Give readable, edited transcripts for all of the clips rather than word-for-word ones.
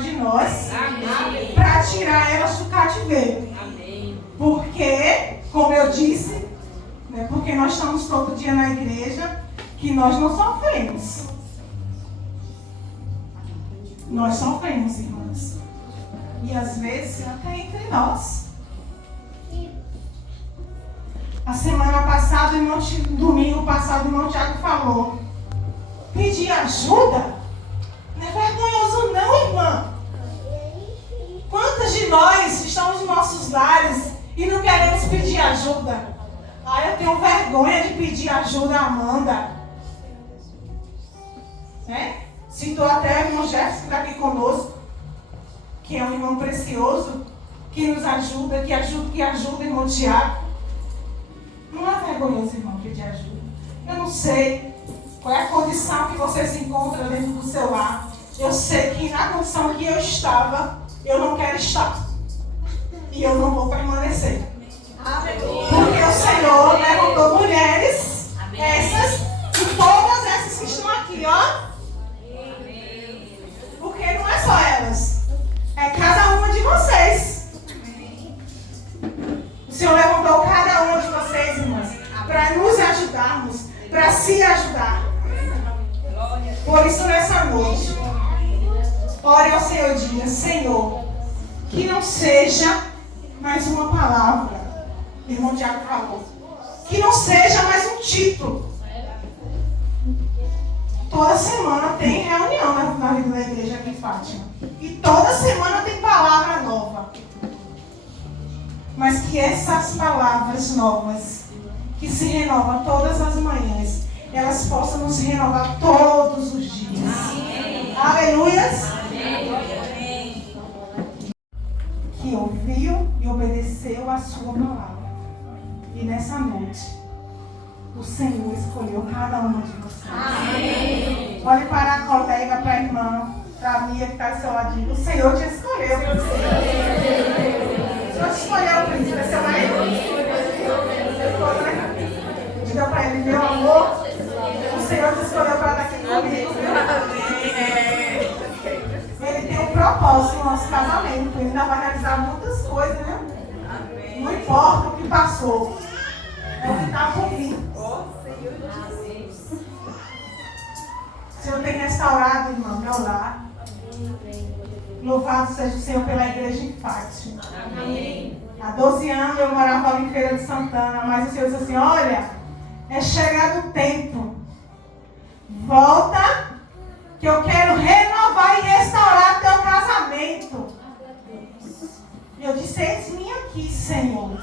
de nós para tirar elas do cativeiro. Amém. Porque, como eu disse, né, porque nós estamos todo dia na igreja, que nós não sofremos. Nós sofremos, irmãs. E às vezes até entre nós. A semana passada, domingo passado, o irmão Tiago falou: pedir ajuda? Não é vergonhoso não, irmã. Quantas de nós estamos nos nossos lares e não queremos pedir ajuda? Ah, eu tenho vergonha de pedir ajuda a Amanda. Né? Citou até o irmão Jefferson que está aqui conosco, que é um irmão precioso, que nos ajuda, que ajuda o irmão Tiago. Não é vergonhoso, irmão, pedir ajuda. Eu não sei qual é a condição que você se encontra dentro do seu lar. Eu sei que na condição que eu estava, eu não quero estar. E eu não vou permanecer. Porque o Senhor levantou mulheres, essas e todas essas que estão aqui, ó. Porque não é só elas. É cada uma de vocês. O Senhor levantou cada uma de vocês, irmãs, para nos ajudarmos, para se ajudar. Por isso, nessa noite, ore ao Senhor e diga: Senhor, que não seja mais uma palavra, o irmão Tiago falou, que não seja mais um título. Toda semana tem reunião na vida da igreja aqui em Fátima. E toda semana tem palavra nova. Mas que essas palavras novas, que se renovam todas as manhãs, elas possam nos renovar todos os dias. Amém. Aleluias. Amém. Que ouviu e obedeceu a sua palavra. E nessa noite, o Senhor escolheu cada uma de vocês. Amém. Olhe para a colega, para a irmã, para a Mia que está ao seu ladinho. O Senhor te escolheu. O Senhor te escolheu, príncipe. É seu marido? Diga para ele: meu amor, o Senhor te escolheu para estar aqui comigo. Ele tem um propósito no nosso casamento. Ele ainda vai realizar muitas coisas, né? Não importa o que passou. É o que está por vir. O Senhor tem restaurado, irmão, meu lar. Louvado seja o Senhor pela igreja em Fátima. Amém. Há 12 anos eu morava ali em Feira de Santana, mas o Senhor disse assim: olha, é chegado o tempo. Volta, que eu quero renovar e restaurar teu casamento. E eu disse: eis-me aqui, Senhor.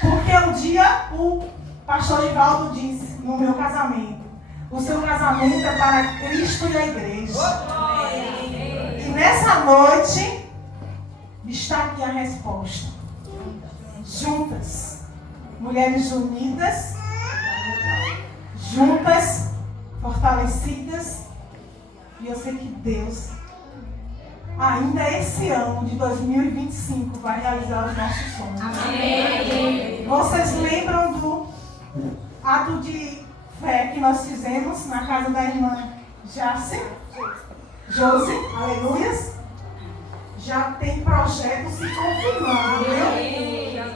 Porque um dia o pastor Divaldo disse no meu casamento: o seu casamento é para Cristo e a igreja. E nessa noite está aqui a resposta. Juntas, mulheres unidas, juntas, fortalecidas. E eu sei que Deus, ainda esse ano de 2025, vai realizar os nossos sonhos. Amém. Vocês lembram do ato de fé que nós fizemos na casa da irmã Josi, aleluias? Já tem projeto se confirmando, viu?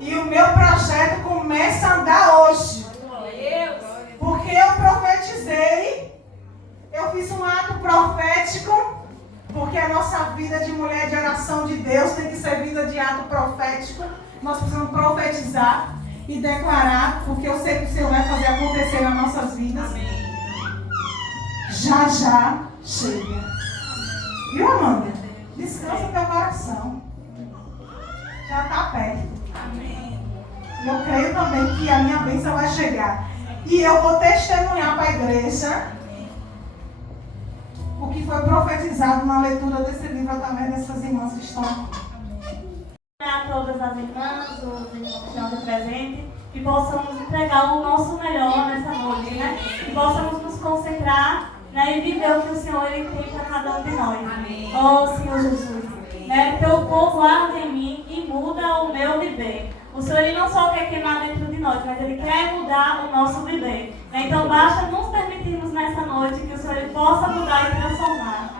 E o meu projeto começa a andar hoje. Porque eu profetizei, eu fiz um ato profético, porque a nossa vida de mulher de oração de Deus tem que ser vida de ato profético. Nós precisamos profetizar e declarar, porque eu sei que o Senhor vai fazer acontecer nas nossas vidas. Amém. Já chega. Viu, Amanda? Descansa teu coração. Já está perto. Amém. Eu creio também que a minha bênção vai chegar. E eu vou testemunhar para a igreja o que foi profetizado na leitura desse livro através dessas irmãs que estão aqui. A todas as irmãs, os irmãos que estão aqui presentes, que possamos entregar o nosso melhor nessa noite, né? Que possamos nos concentrar, né, e viver o que o Senhor ele tem para cada um de nós. Amém. Oh, Senhor Jesus, né? Teu povo arde em mim e muda o meu viver. O Senhor ele não só quer queimar dentro de nós, mas Ele quer mudar o nosso viver. Então basta nos permitirmos nessa noite que o Senhor ele possa mudar e transformar.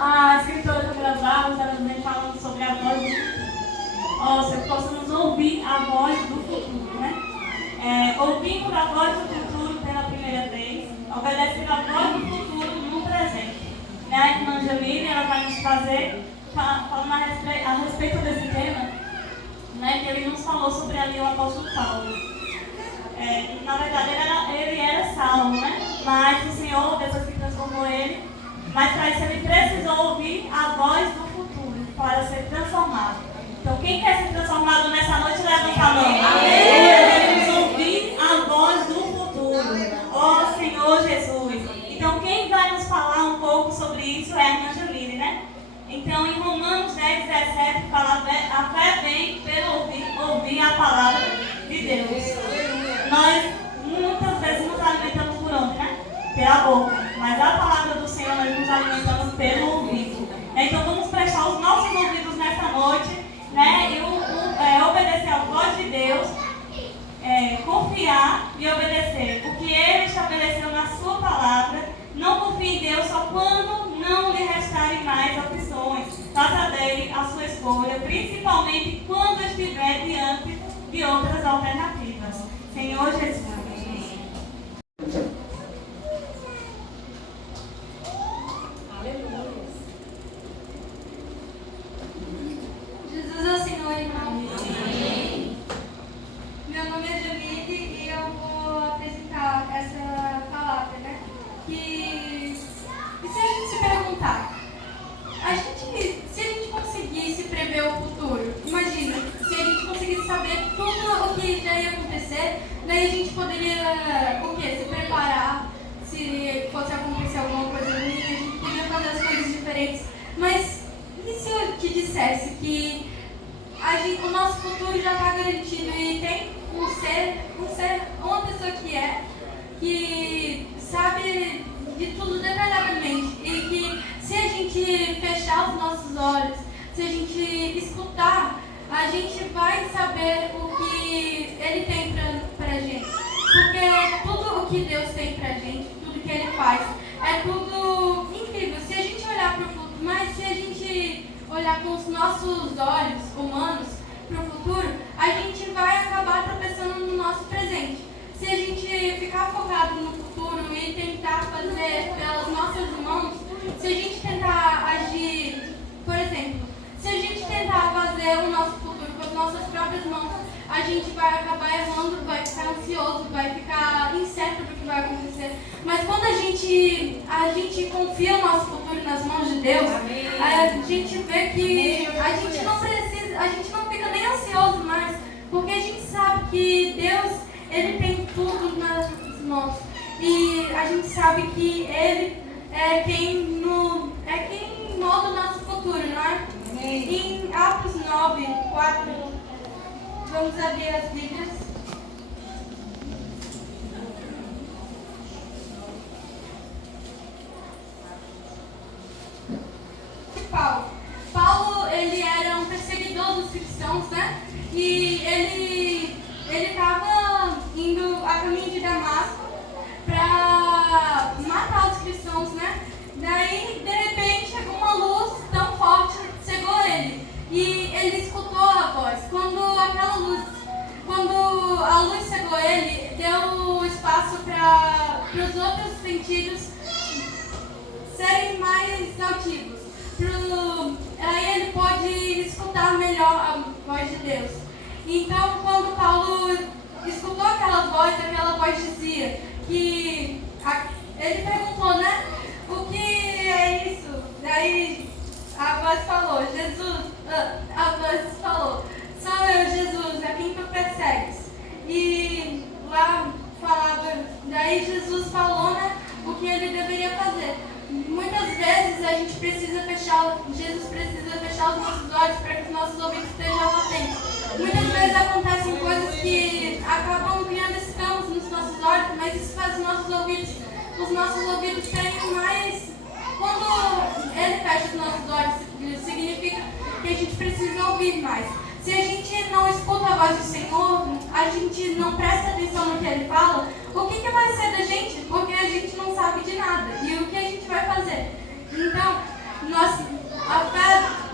a escritora Camila Barros, ela vem falando sobre a voz do futuro. Que possamos ouvir a voz do futuro, né? Ouvindo a voz do futuro pela primeira vez, obedecendo a voz do futuro no presente. Né? A irmã Jamile, ela vai nos fazer, falando a respeito desse tema, né? Que ele nos falou sobre ali o apóstolo Paulo. Na verdade, ele era Saulo, né? Mas o Senhor, depois que transformou ele, mas para isso ele precisou ouvir a voz do futuro para ser transformado. Então, quem quer ser transformado nessa noite, levanta a mão. Queremos ouvir a voz do futuro. Ó Senhor Jesus. Então, quem vai nos falar um pouco sobre isso é a irmã Juline, né? Então, em Romanos 10, 17, fala: a fé vem pelo ouvir a palavra de Deus. Nós muitas vezes nos alimentamos por onde, né? Pela boca. Mas a palavra do Senhor nós nos alimentamos pelo ouvido. Então, vamos prestar os nossos ouvidos nessa noite, né? E obedecer à voz de Deus, confiar e obedecer o que Ele estabeleceu na sua palavra. Não confie em Deus só quando não lhe restarem mais opções. Faça dele a sua escolha, principalmente quando estiver diante de outras alternativas. Senhor Jesus. Jesus é o Senhor, irmão. Meu nome é Jamile e eu vou apresentar essa palavra, né? E se a gente se perguntar, se a gente conseguisse prever o futuro, imagina, se a gente conseguisse saber tudo o que já ia acontecer, daí a gente poderia, se preparar, se fosse acontecer alguma coisa ruim, a gente poderia fazer as coisas diferentes. Mas e se eu te dissesse que o nosso futuro já está garantido e tem uma pessoa que sabe de tudo detalhadamente, e que se a gente fechar os nossos olhos, se a gente escutar, a gente vai saber o que Ele tem pra gente. Porque tudo o que Deus tem pra gente, tudo que Ele faz, é tudo incrível. Se a gente olhar para o futuro, mas se a gente olhar com os nossos olhos humanos para o futuro, a gente vai acabar tropeçando no nosso presente. Se a gente ficar focado no futuro e tentar fazer pelas nossas mãos, se a gente tentar agir, por exemplo, se a gente tentar fazer o nosso futuro com as nossas próprias mãos, a gente vai acabar errando, vai ficar ansioso, vai ficar incerto do que vai acontecer. Mas quando a gente confia o nosso futuro nas mãos de Deus, a gente vê que a gente não precisa, a gente não fica nem ansioso mais, porque a gente sabe que Deus, Ele tem tudo nas mãos. E a gente sabe que Ele é quem molda o nosso futuro, não é? Em Atos 9, 4, vamos abrir as Bíblias. Paulo, ele era um perseguidor dos cristãos, né? E ele estava indo a caminho de Damasco para matar os cristãos, né? Daí, de repente, uma luz tão forte cegou ele. E ele escutou a voz. Quando a luz cegou ele, deu espaço para os outros sentidos serem mais altivos. Aí ele pôde escutar melhor a voz de Deus. Então, quando Paulo escutou aquela voz dizia que ele perguntou, né? O que é isso? Daí a voz falou, a voz falou, sou eu, Jesus, a quem tu persegues. E lá falava, daí Jesus falou, né? O que ele deveria fazer. Muitas vezes a gente Jesus precisa fechar os nossos olhos para que os nossos ouvidos estejam atentos. Muitas vezes acontecem coisas que acabam criando escamas nos nossos olhos, mas isso faz os nossos ouvidos terem mais. Quando Ele fecha os nossos olhos, significa que a gente precisa ouvir mais. Se a gente não escuta a voz do Senhor, a gente não presta atenção no que Ele fala, o que vai ser da gente? Porque a gente não sabe de nada. E o que a gente vai fazer? Então,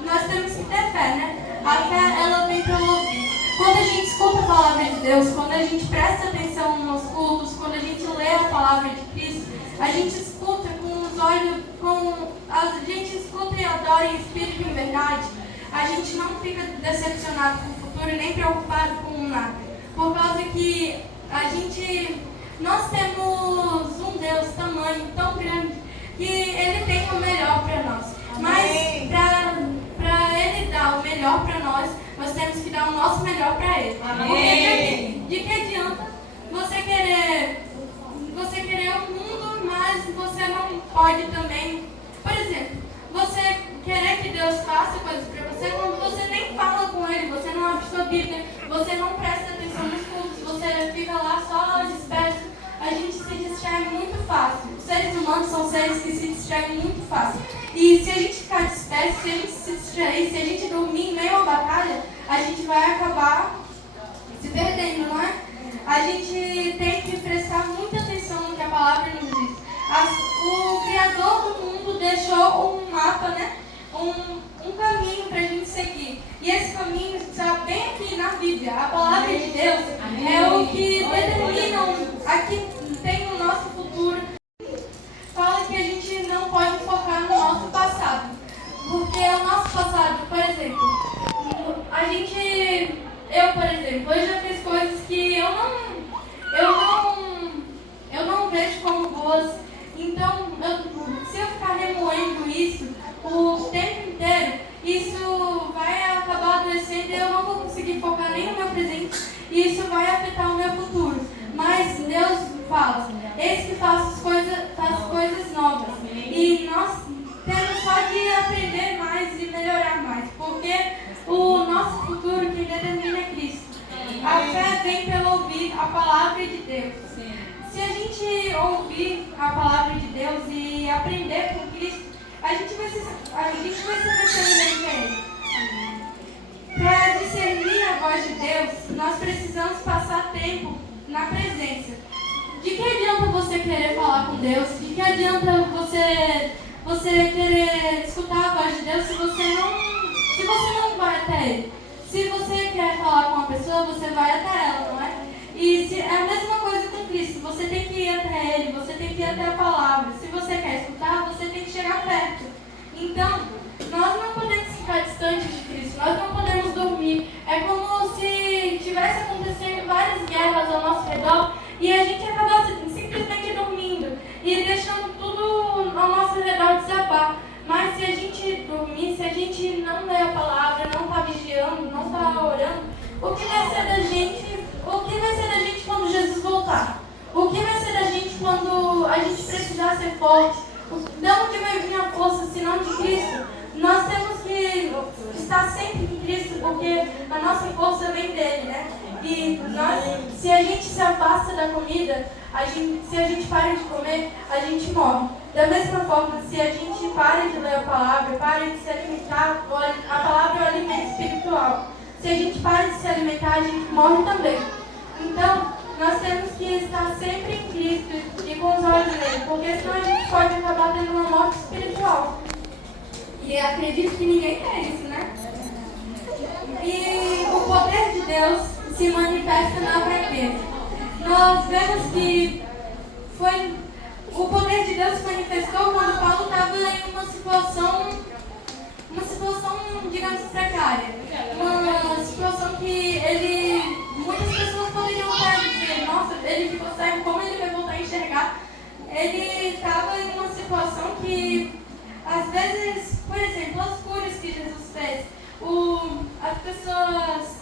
nós temos que ter fé, né? A fé, ela vem pelo ouvir. Quando a gente escuta a palavra de Deus, quando a gente presta atenção nos cultos, quando a gente lê a palavra de Cristo, a gente escuta com os olhos, a gente escuta e adora em espírito e em verdade. A gente não fica decepcionado com o futuro nem preocupado com nada. Por causa que nós temos um Deus tamanho tão grande que Ele tem o melhor para nós. Mas para Ele dar o melhor para nós temos que dar o nosso melhor para Ele. Porque de que adianta você querer o mundo, mas você não pode também. Por exemplo, você querer que Deus faça coisas para você quando você nem fala com Ele, você não abre sua Bíblia, você não presta atenção nos cultos, você fica lá só disperso. A gente se distrai muito fácil. Os seres humanos são seres que se distraem muito fácil. E se a gente ficar disperso, se a gente se distrair, se a gente dormir em meio à batalha, a gente vai acabar se perdendo, não é? A gente tem que prestar muita atenção no que a palavra nos diz. O Criador do mundo deixou um mapa, né? Um caminho para a gente seguir. E esse caminho está bem aqui na Bíblia. A palavra de Deus é o que determina aqui tem o nosso futuro. Fala que a gente não pode focar no nosso passado. Porque o nosso passado, por exemplo, eu, por exemplo, eu já fiz coisas que eu não vejo como boas. Então, se eu ficar remoendo isso o tempo inteiro, isso vai acabar adoecendo e eu não vou conseguir focar nem no meu presente e isso vai afetar o meu futuro. Mas Deus fala, eis que faço coisas novas. E nós temos só de aprender mais e melhorar mais, porque o nosso futuro quem determina é Cristo. A fé vem pelo ouvir a palavra de Deus. Se a gente ouvir a palavra de Deus e aprender com Cristo, a gente vai ser semelhante a Ele. Para discernir a voz de Deus, nós precisamos passar tempo na presença. De que adianta você querer falar com Deus? De que adianta você querer escutar a voz de Deus se você não vai até Ele? Se você quer falar com uma pessoa, você vai até ela, não é? E é a mesma coisa com Cristo. Você tem que ir até Ele, você tem que ir até a palavra. Se você quer escutar, você tem que chegar perto. Então, nós não podemos ficar distantes de Cristo, nós não podemos dormir. É como se tivesse acontecendo várias guerras ao nosso redor e a gente acabasse simplesmente dormindo e deixando tudo ao nosso redor desabar. Mas se a gente dormir, se a gente não ler a palavra, não está vigiando, não está orando, o que vai ser da gente? O que vai ser da gente quando Jesus voltar? O que vai ser da gente quando a gente precisar ser forte? De onde vai vir a força, se não de Cristo? Nós temos que estar sempre em Cristo, porque a nossa força vem dele, né? E se a gente se afasta da comida, se a gente para de comer, a gente morre. Da mesma forma, se a gente para de ler a palavra, para de se alimentar, a palavra é o alimento espiritual. Se a gente para de se alimentar, a gente morre também. Então, nós temos que estar sempre em Cristo e com os olhos nele, porque senão a gente pode acabar tendo uma morte espiritual. E acredito que ninguém quer isso, né? E o poder de Deus se manifesta na fraqueza. Nós vemos que o poder de Deus se manifestou quando Paulo estava em uma situação, digamos, precária. Uma situação que muitas pessoas poderiam dizer, nossa, ele ficou cego, como ele vai voltar a enxergar? Ele estava em uma situação que, às vezes, por exemplo, as curas que Jesus fez, as pessoas,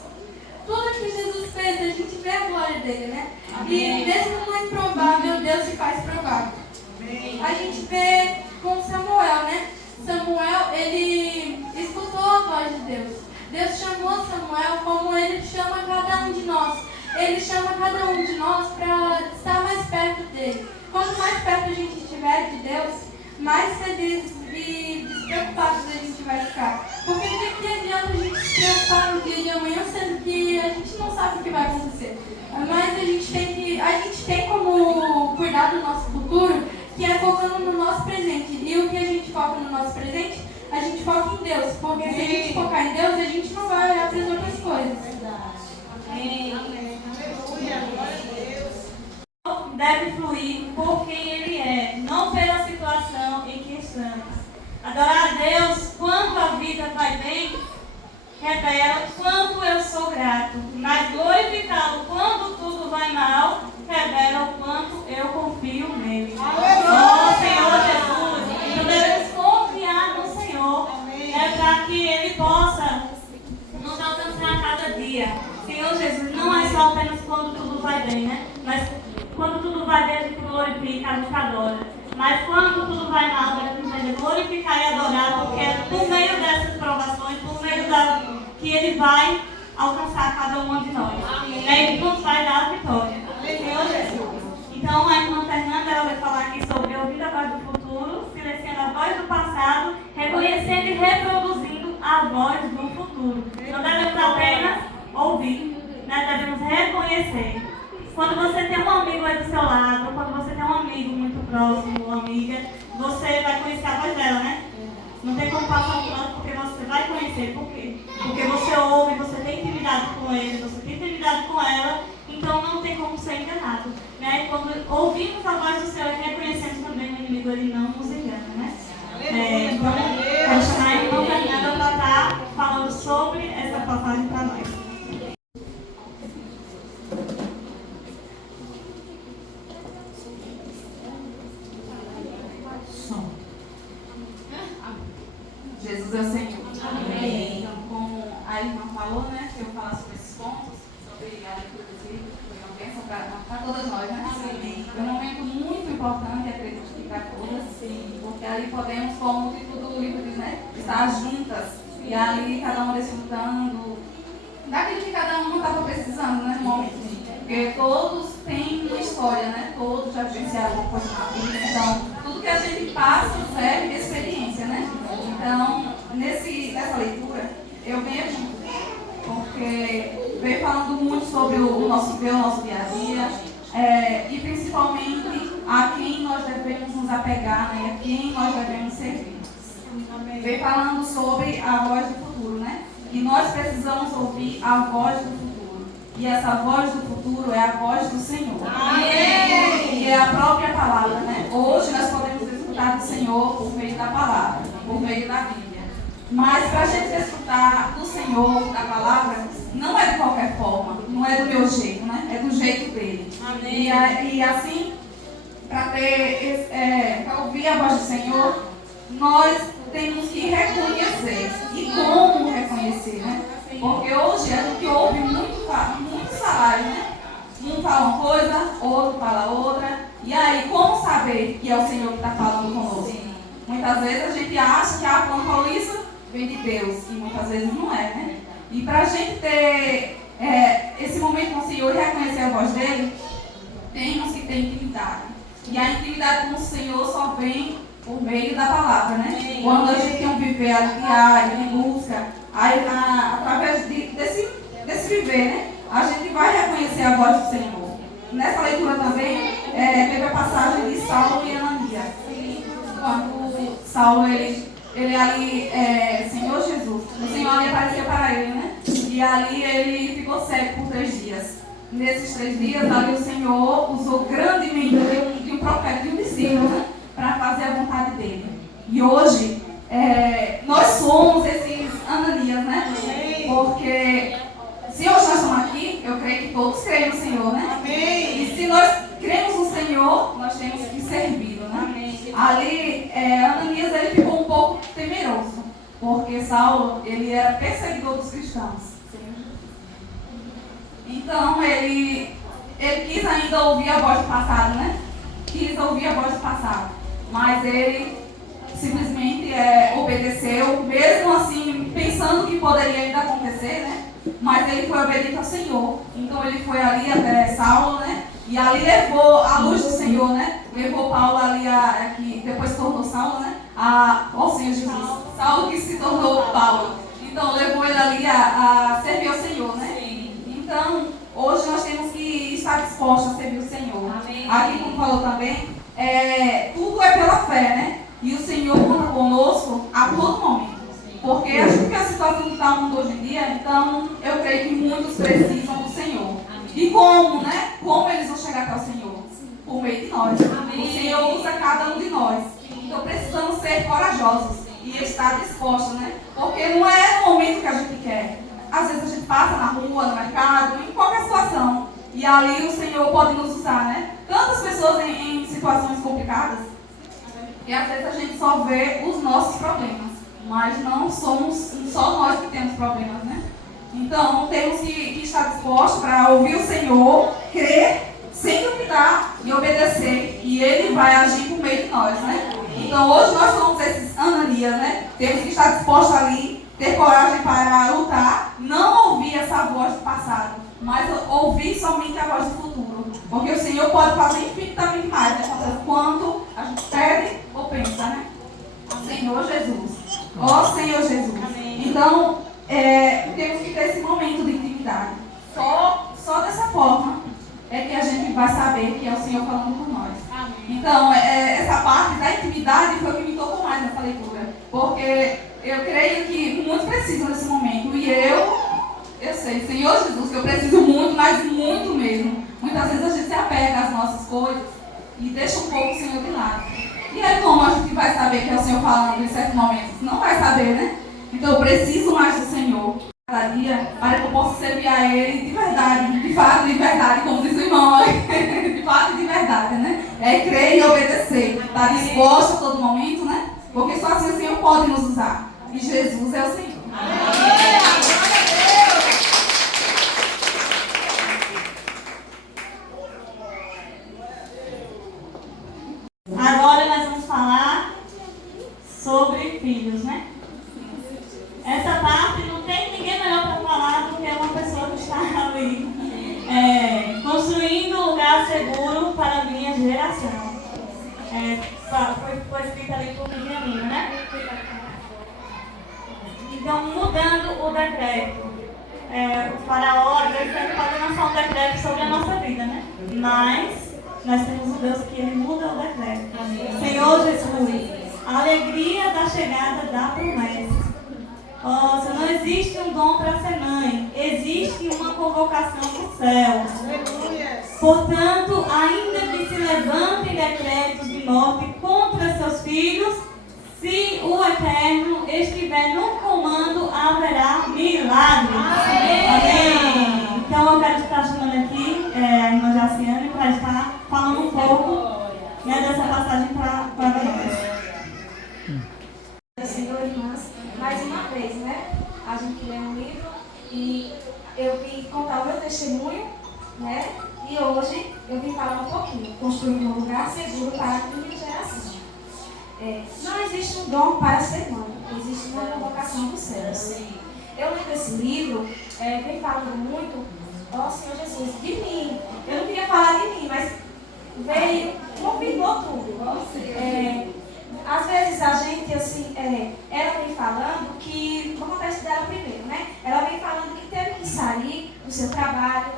tudo que Jesus fez, a gente vê a glória dele, né? Amém. E mesmo no improvável, Deus se faz provável. Amém. A gente vê com Samuel, né? Samuel, ele escutou a voz de Deus. Deus chamou Samuel como ele chama cada um de nós. Ele chama cada um de nós para estar mais perto dele. Quanto mais perto a gente estiver de Deus, mais feliz e despreocupado a gente vai ficar. Porque de que adianta a gente se preocupar no dia de amanhã, sendo que a gente não sabe o que vai acontecer. Mas a gente tem como cuidar do nosso futuro, que é focando no nosso presente. E o que a gente foca no nosso presente, a Deus. Porque se a gente focar em Deus, a gente não vai olhar para as outras coisas. Amém. Aleluia. Glória a Deus. Deve fluir por quem Ele é, não pela situação em que estamos. Adorar a Deus quando a vida vai bem, revela quanto eu sou grato. Mas glorificá-lo quando tudo vai mal, revela o quanto eu confio nele. Oh, Senhor Jesus, então devemos confiar no Senhor, para que Ele possa nos alcançar a cada dia. Senhor Jesus, não é só apenas quando tudo vai bem, né? Mas quando tudo vai bem, a gente glorifica, a gente adora. Mas quando tudo vai mal, a gente deve glorificar e adorar, porque é por meio dessas provações, por meio que Ele vai alcançar cada uma de nós. E nos vai dar a vitória. Senhor Jesus. Então, a irmã Fernanda, ela vai falar aqui sobre ouvir a voz do futuro, silenciando a voz do passado, reconhecendo e reproduzindo a voz do futuro. Não devemos apenas ouvir, nós devemos reconhecer. Quando você tem um amigo aí do seu lado, quando você tem um amigo muito próximo, uma amiga, você vai conhecer a voz dela, né? Não tem como passar um plano porque você vai conhecer. Por quê? Porque você ouve, você tem intimidade com ele, você tem intimidade com ela, então não tem como ser enganado. Né? E quando ouvimos a voz do Senhor e reconhecemos também o inimigo, ele não nos engana, né? Então, quero chamar a irmã Fernanda para estar falando sobre essa passagem para nós. Jesus é o Senhor. Amém. Então, como a irmã falou, né, que eu falar sobre esses pontos, sobre a leitura dos livros, foi uma bênção para todas nós, né? Amém. É um momento muito importante, acredito que para todas, sim, porque ali podemos, como o título do livro diz, né, estar juntas, e ali cada uma desfrutando daquilo que cada um estava precisando, né, no momento. Porque todos têm uma história, né? Todos já vivenciaram alguma coisa na vida, então tudo que a gente passa serve de experiência, né? Então, nessa leitura, eu vejo, porque veio falando muito sobre o nosso dia a dia, e principalmente a quem nós devemos nos apegar, né? A quem nós devemos servir. Veio falando sobre a voz do futuro, né? E nós precisamos ouvir a voz do futuro. E essa voz do futuro é a voz do Senhor. Amém. E é a própria palavra, né? Hoje nós podemos escutar do Senhor por meio da palavra, por meio da Bíblia. Mas para a gente escutar do Senhor, da palavra, não é de qualquer forma, não é do meu jeito, né? É do jeito dele. Amém. E assim, para ouvir a voz do Senhor, nós temos que reconhecer. E como reconhecer, né? Porque hoje a gente ouve muito salário, né? Um fala uma coisa, outro fala outra. E aí, como saber que é o Senhor que está falando conosco? Muitas vezes a gente acha que a fulano falou isso, vem de Deus. E muitas vezes não é, né? E para a gente ter esse momento com o Senhor e reconhecer a voz dele, temos que ter intimidade. E a intimidade com o Senhor só vem por meio da palavra, né? Quando a gente tem um viver diário, de busca, aí, através desse viver, né? A gente vai reconhecer a voz do Senhor. Nessa leitura também, teve a passagem de Saulo e Ananias. Quando Saulo, ele ali, Senhor Jesus, o Senhor ali apareceu para ele, né? E ali ele ficou cego por 3 dias. Nesses 3 dias, ali o Senhor usou grandemente de um profeta, de um discípulo, né? Para fazer a vontade dele. E hoje, nós somos esses Ananias, né? Porque se hoje nós estamos aqui, eu creio que todos creem no Senhor, né? Amém. E se nós cremos no Senhor, nós temos que servi-lo, né? Amém. Ali, Ananias, ele ficou um pouco temeroso, porque Saulo, ele era perseguidor dos cristãos. Então, ele quis ainda ouvir a voz do passado, né? Quis ouvir a voz do passado. Mas ele simplesmente obedeceu, mesmo assim, pensando que poderia ainda acontecer, né? Mas ele foi obediente ao Senhor. Então ele foi ali até Saulo, né? E ali levou a luz do Senhor, né? Levou Paulo ali, que depois se tornou Saulo, né? Ao Senhor Jesus. Saulo que se tornou Paulo. Então levou ele ali a servir ao Senhor, né? Então, hoje nós temos que estar dispostos a servir o Senhor. Amém. Aqui, como falou também, tudo é pela fé, né? E o Senhor conta conosco a todo momento. Porque a gente vê a situação que está o mundo hoje em dia, então eu creio que muitos precisam do Senhor. E como, né? Como eles vão chegar até o Senhor? Por meio de nós. O Senhor usa cada um de nós. Então precisamos ser corajosos e estar dispostos, né? Porque não é no momento que a gente quer. Às vezes a gente passa na rua, no mercado, em qualquer situação. E ali o Senhor pode nos usar, né? Tantas pessoas em situações complicadas. E às vezes a gente só vê os nossos problemas. Mas não somos só nós que temos problemas, né? Então temos que estar dispostos para ouvir o Senhor, crer, sem duvidar e obedecer. E Ele vai agir por meio de nós, né? Então hoje nós somos esses Ananias, né? Temos que estar dispostos ali, ter coragem para lutar, não ouvir essa voz do passado, mas ouvir somente a voz do futuro. Porque o Senhor pode fazer infinitamente mais, né? Quanto a gente pede ou pensa, né? Senhor Jesus. Ó Senhor Jesus. Então, temos que ter esse momento de intimidade. Só dessa forma é que a gente vai saber que é o Senhor falando com nós. Então, essa parte da intimidade foi o que me tocou mais nessa leitura. Porque eu creio que muitos precisam desse momento. E eu sei, Senhor Jesus, que eu preciso muito, mas muito mesmo. Muitas vezes a gente se apega às nossas coisas e deixa um pouco o Senhor de lado. E aí como a gente vai saber que é o Senhor falando em certos momentos? Não vai saber, né? Então eu preciso mais do Senhor cada dia para que eu possa servir a Ele de verdade, de fato, de verdade, como diz o irmão, de fato e de verdade, né? É crer e obedecer, estar disposto a todo momento, né? Porque só assim o Senhor pode nos usar. E Jesus é o Senhor. Agora nós vamos falar sobre filhos, né? Essa parte não tem ninguém melhor para falar do que uma pessoa que está ali construindo um lugar seguro para a minha geração. Foi escrito ali por Benjamin, né? Então, mudando o decreto. O faraó sempre pode lançar um decreto sobre a nossa vida, né? Mas nós temos um Deus que ele muda o decreto. Senhor Jesus, a alegria da chegada da promessa. Nossa, não existe um dom para ser mãe, existe uma convocação do céu. Portanto, ainda que se levantem decretos de morte contra seus filhos, se o Eterno estiver no comando, haverá milagre. Amém. Então eu quero estar chamando aqui a irmã Jaciane para estar falando um pouco, né, dessa passagem para nós. Senhor, irmãs, mais uma vez, né? A gente lê um livro e eu vim contar o meu testemunho, né? E hoje eu vim falar um pouquinho, construir um lugar seguro para a minha geração. Não existe um dom para ser mãe, existe uma convocação dos céus. Eu lendo esse livro, vem falando muito, ó Senhor Jesus, de mim. Eu não queria falar de mim, mas veio, confirmou tudo. Às vezes a gente, assim, ela vem falando que, vamos atrás dela primeiro, né? Ela vem falando que teve que sair do seu trabalho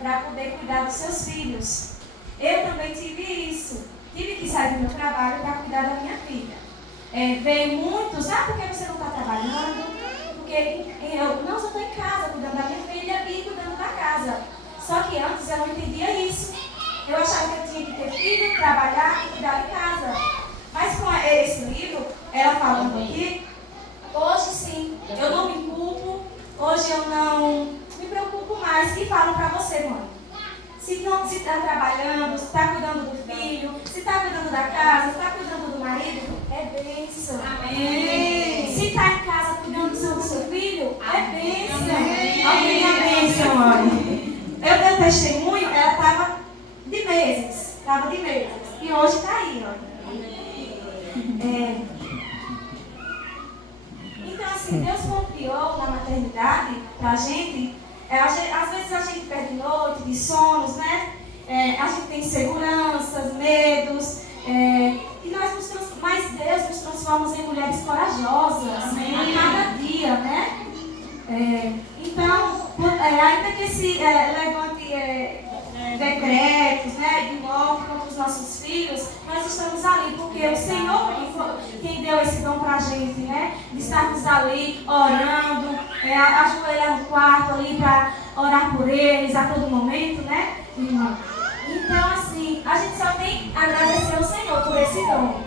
para poder cuidar dos seus filhos. Eu também tive isso. Tive que sair do meu trabalho para cuidar da minha filha. Veio muitos, por que você não está trabalhando? Porque eu estou em casa cuidando da minha filha e cuidando da casa. Só que antes eu não entendia isso. Eu achava que eu tinha que ter filho, trabalhar e cuidar de casa. Mas com esse livro, ela falando aqui, hoje sim, eu não me culpo, hoje eu não me preocupo mais. E falo para você, mãe, se está trabalhando, se está cuidando do filho, se está cuidando da casa, se está cuidando do marido, é bênção. Amém. Se está em casa cuidando do seu filho, é bênção. Amém, a bênção, mãe. Eu dei um testemunho, ela estava de meses, e hoje está aí, ó. Então, assim, Deus confiou na maternidade pra gente. Às vezes a gente perde noite de sonos, né? A gente tem inseguranças, medos. Mas Deus nos transforma em mulheres corajosas a cada dia, né? Então, ainda que se levante decretos, né, de morte contra os nossos filhos, nós estamos ali porque o Senhor quem deu esse dom para a gente, né, de estarmos ali orando, ajoelhar no quarto ali para orar por eles a todo momento, né, irmã? Então, assim, a gente só tem a agradecer ao Senhor por esse dom.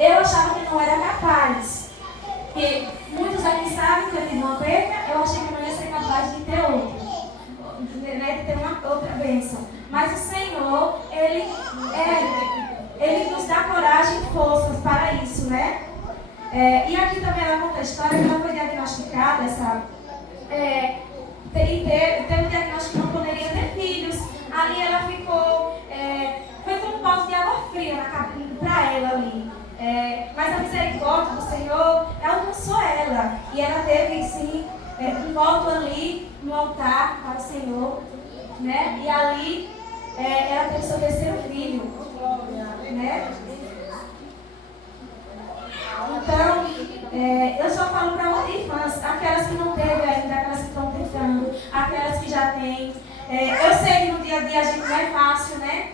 Eu achava que não era capaz. Porque muitos aqui sabem que eu tive uma perca, eu achei que eu não ia ser capaz de ter outra. Né, de ter uma outra bênção. Mas o Senhor, Ele nos dá coragem e forças para isso, né? E aqui também ela conta a história que ela foi diagnosticada, teve um diagnóstico que não poderia ter filhos. Ali ela ficou, foi como um balde de água fria para ela ali. Mas a misericórdia do Senhor alcançou ela. E ela teve, sim, um voto ali no altar para o Senhor, né? E ali ela teve seu terceiro filho, né? Então, eu só falo para irmãs, aquelas que não teve ainda, aquelas que estão tentando, aquelas que já têm. Eu sei que no dia a dia a gente não é fácil, né?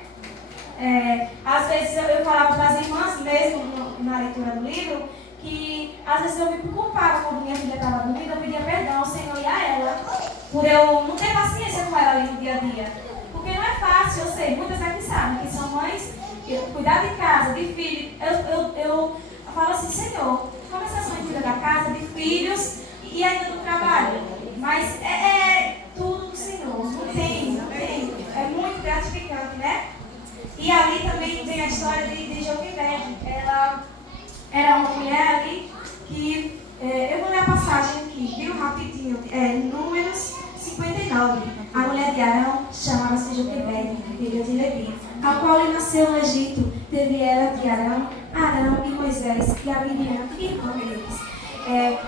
Às vezes eu falava para as irmãs, mesmo na leitura do livro, que às vezes eu me preocupava quando minha filha estava dormindo, eu pedia perdão ao Senhor e a ela, por eu não ter paciência com ela ali no dia a dia. Porque não é fácil, eu sei, muitas aqui sabem que são mães, que cuidar de casa, de filhos, eu falo assim, Senhor, como essas mães cuidam da casa, de filhos e ainda do trabalho? Mas tudo do Senhor, não tem. É muito gratificante, né? E ali também tem a história de Joquebede. Ela era uma mulher ali que, eu vou ler a passagem aqui, viu, rapidinho, Números 59. A mulher de Arão chamava-se Joquebede, filha de Levi, a qual lhe nasceu no Egito. Teve ela de Arão e Moisés e a Miriam, irmã deles.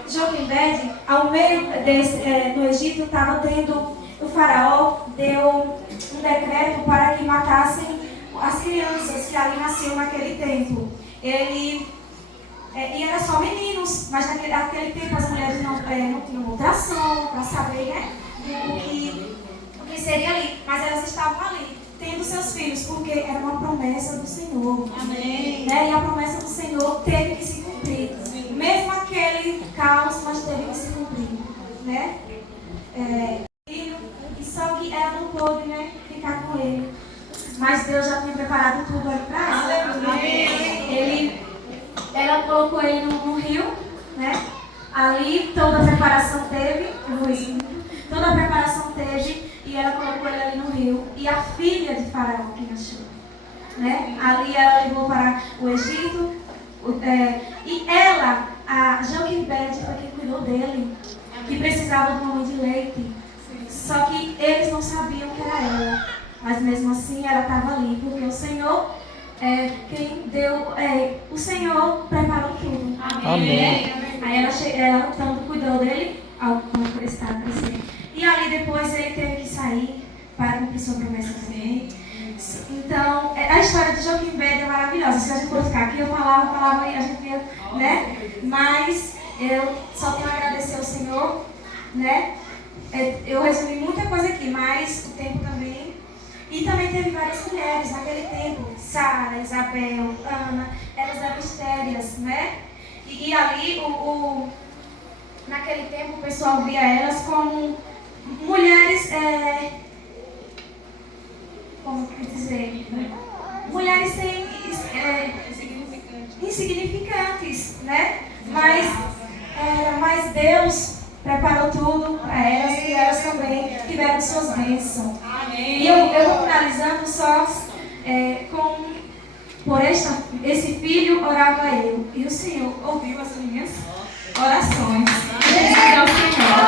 Joquebede, ao meio no Egito, estava tendo, o faraó deu um decreto para que matassem as crianças que ali nasciam naquele tempo. E era só meninos, mas naquele tempo as mulheres não tinham ultrassom para saber, né, o que seria ali. Mas elas estavam ali, tendo seus filhos, porque era uma promessa do Senhor. Amém. Né? E a promessa do Senhor teve que se cumprir. Sim. Mesmo aquele caos, mas teve que se cumprir. Né? E só que ela não pôde, né, ficar com ele. Mas Deus já tinha preparado tudo ali para ela. Ela colocou ele no rio, né? Ali toda a preparação teve, toda a preparação teve, e ela colocou ele ali no rio. E a filha de Faraó que nasceu, né? Ali ela levou para o Egito, e ela, a Joquebede, foi quem cuidou dele, que precisava de uma mãe de leite. Só que eles não sabiam que era ela, mas mesmo assim ela estava ali, porque o Senhor quem deu, o Senhor preparou tudo. Amém. Aí ela tanto cuidou dele ao estar crescendo. E ali depois ele teve que sair para cumprir sua promessa também. Então, a história de Joquebede é maravilhosa. Se a gente for ficar aqui, eu falava e a gente ia, né? Mas eu só tenho a agradecer ao Senhor, né? Eu resumi muita coisa aqui, mas o tempo também. E também teve várias mulheres naquele tempo, Sara, Isabel, Ana, elas eram estéreis, né? E ali, naquele tempo, o pessoal via elas como mulheres, como dizer, mulheres insignificantes, né? Mas Deus preparou tudo para elas e elas também tiveram suas bênçãos. Amém. E eu vou finalizando só por esse filho orava eu. E o Senhor ouviu as minhas orações. Bendito ao Senhor.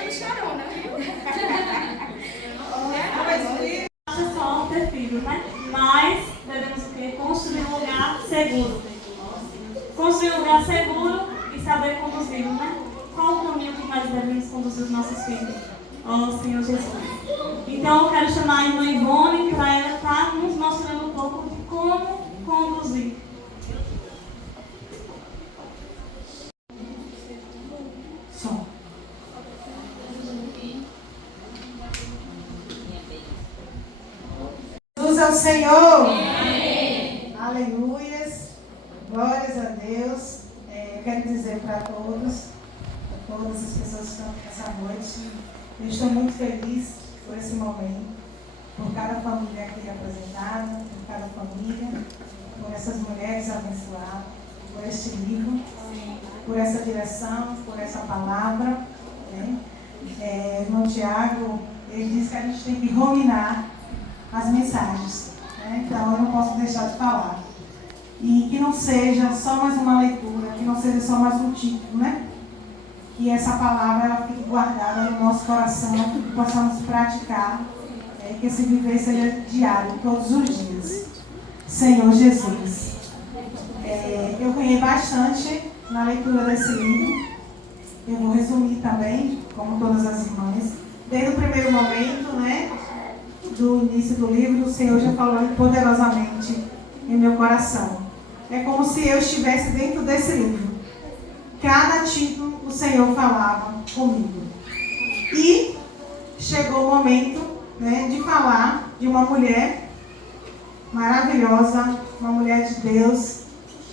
Tudo chorona, viu? Não é só ter filhos, né? Mas devemos o quê? Construir um lugar seguro. Construir um lugar seguro e saber conduzi-lo, né? Qual o caminho que nós devemos conduzir os nossos filhos? Ó Senhor Jesus. Então eu quero chamar a irmã Ivone para ela estar nos mostrando um pouco de como conduzir. Som. Jesus é o Senhor. Amém. Aleluia. Glórias a Deus. Eu quero dizer para todas as pessoas que estão aqui essa noite, eu estou muito feliz por esse momento, por cada família aqui apresentada, por cada família, por essas mulheres abençoadas, por este livro, por essa direção, por essa palavra. Né? Irmão Tiago, ele diz que a gente tem que ruminar as mensagens. Né? Então eu não posso deixar de falar. E que não seja só mais uma leitura, que não seja só mais um título, né? Que essa palavra ela fique guardada no nosso coração, que possamos praticar, que esse viver seja diário, todos os dias. Senhor Jesus. Eu ganhei bastante na leitura desse livro. Eu vou resumir também, como todas as irmãs. Desde o primeiro momento, né, do início do livro, o Senhor já falou poderosamente em meu coração. É como se eu estivesse dentro desse livro. Cada título o Senhor falava comigo. E chegou o momento, né, de falar de uma mulher maravilhosa, uma mulher de Deus,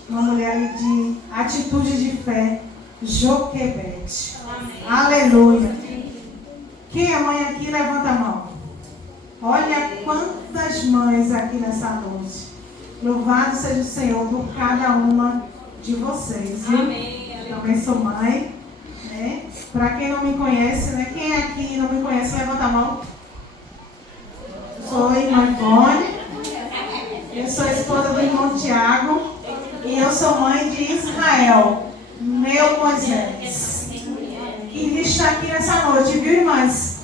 uma mulher de atitude de fé, Joquebede. Aleluia. Quem é mãe aqui, levanta a mão. Olha quantas mães aqui nessa noite. Louvado seja o Senhor por cada uma de vocês. Amém. Eu também sou mãe. Né? Para quem não me conhece, né? Quem aqui não me conhece, levanta a mão. Sou a irmã Ivone. Eu sou a esposa do irmão Tiago. E eu sou mãe de Israel, meu Moisés. Queria estar aqui nessa noite, viu, irmãs?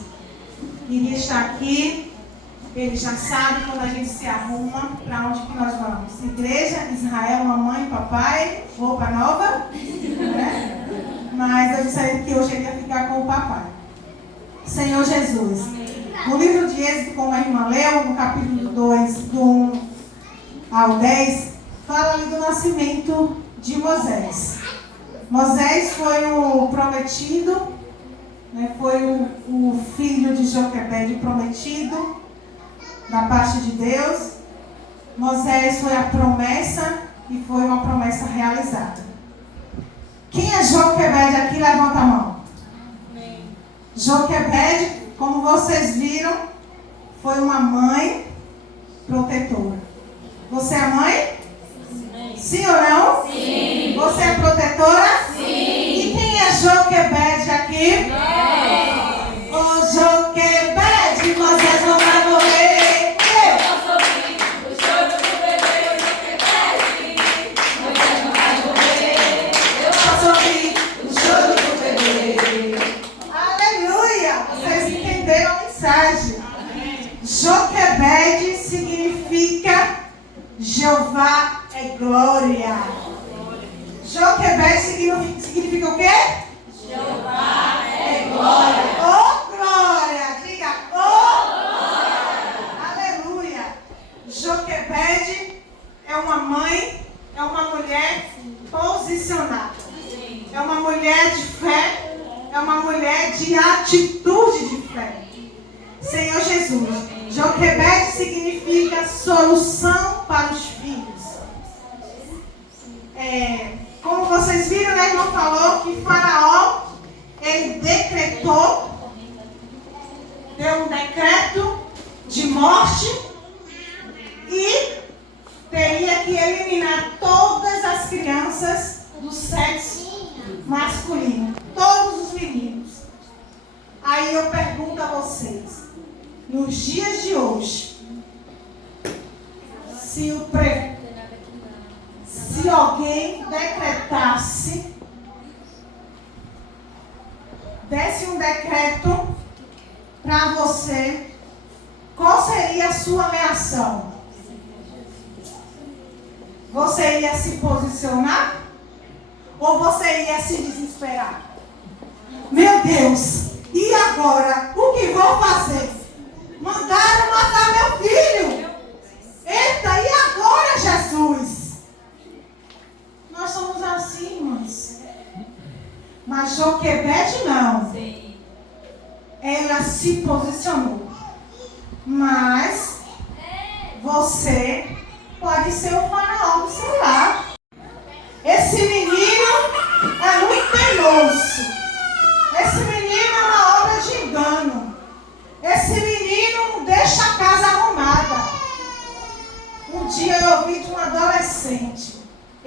Queria estar aqui. Ele já sabe quando a gente se arruma, para onde que nós vamos. Igreja, Israel, mamãe, papai, roupa nova. Né? Mas eu disse a ele que hoje ele ia ficar com o papai. Senhor Jesus. No livro de Êxodo, como a irmã leu, no capítulo 2, do 1 ao 10, fala ali do nascimento de Moisés. Moisés foi o prometido, né, foi o filho de Joquebede prometido da parte de Deus. Moisés foi a promessa e foi uma promessa realizada. Quem é Joquebede aqui? Levanta a mão. Joquebede, como vocês viram, foi uma mãe protetora. Você é mãe? Sim ou não? Sim. Você é protetora? Sim. E quem é Joquebede aqui? Sim. Ô Joquebede, Moisés não vai morrer. Joquebede significa Jeová é glória. Joquebede significa o quê? Jeová é glória. Oh glória! Diga oh glória! Aleluia! Joquebede é uma mãe, é uma mulher posicionada. É uma mulher de fé, é uma mulher de atitude de fé. Senhor Jesus. Joquebede significa solução para os filhos. Como vocês viram, né, irmão falou que Faraó, ele decretou, deu um decreto de morte e teria que eliminar todas as crianças do sexo masculino, todos os meninos. Aí eu pergunto a vocês, nos dias de hoje, se alguém decretasse, desse um decreto para você, qual seria a sua reação? Você ia se posicionar? Ou você ia se desesperar? Meu Deus, e agora? O que vou fazer? Mandaram matar meu filho. Eita, e agora, Jesus? Nós somos assim, irmãos. Mas Joquebede não. Ela se posicionou. Mas você pode ser o faraó do celular.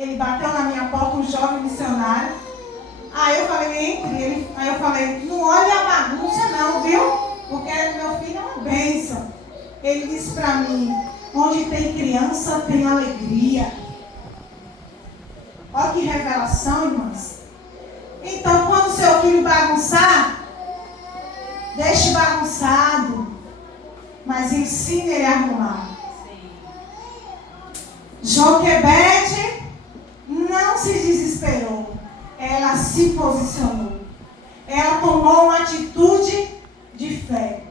ele bateu na minha porta, um jovem missionário. Aí eu falei, não olhe a bagunça não, viu? Porque meu filho é uma bênção. Ele disse para mim, onde tem criança tem alegria. Olha que revelação, irmãs. Então, quando seu filho bagunçar, deixe bagunçado, mas ensine ele a arrumar. Joquebede não se desesperou. Ela se posicionou. Ela tomou uma atitude de fé.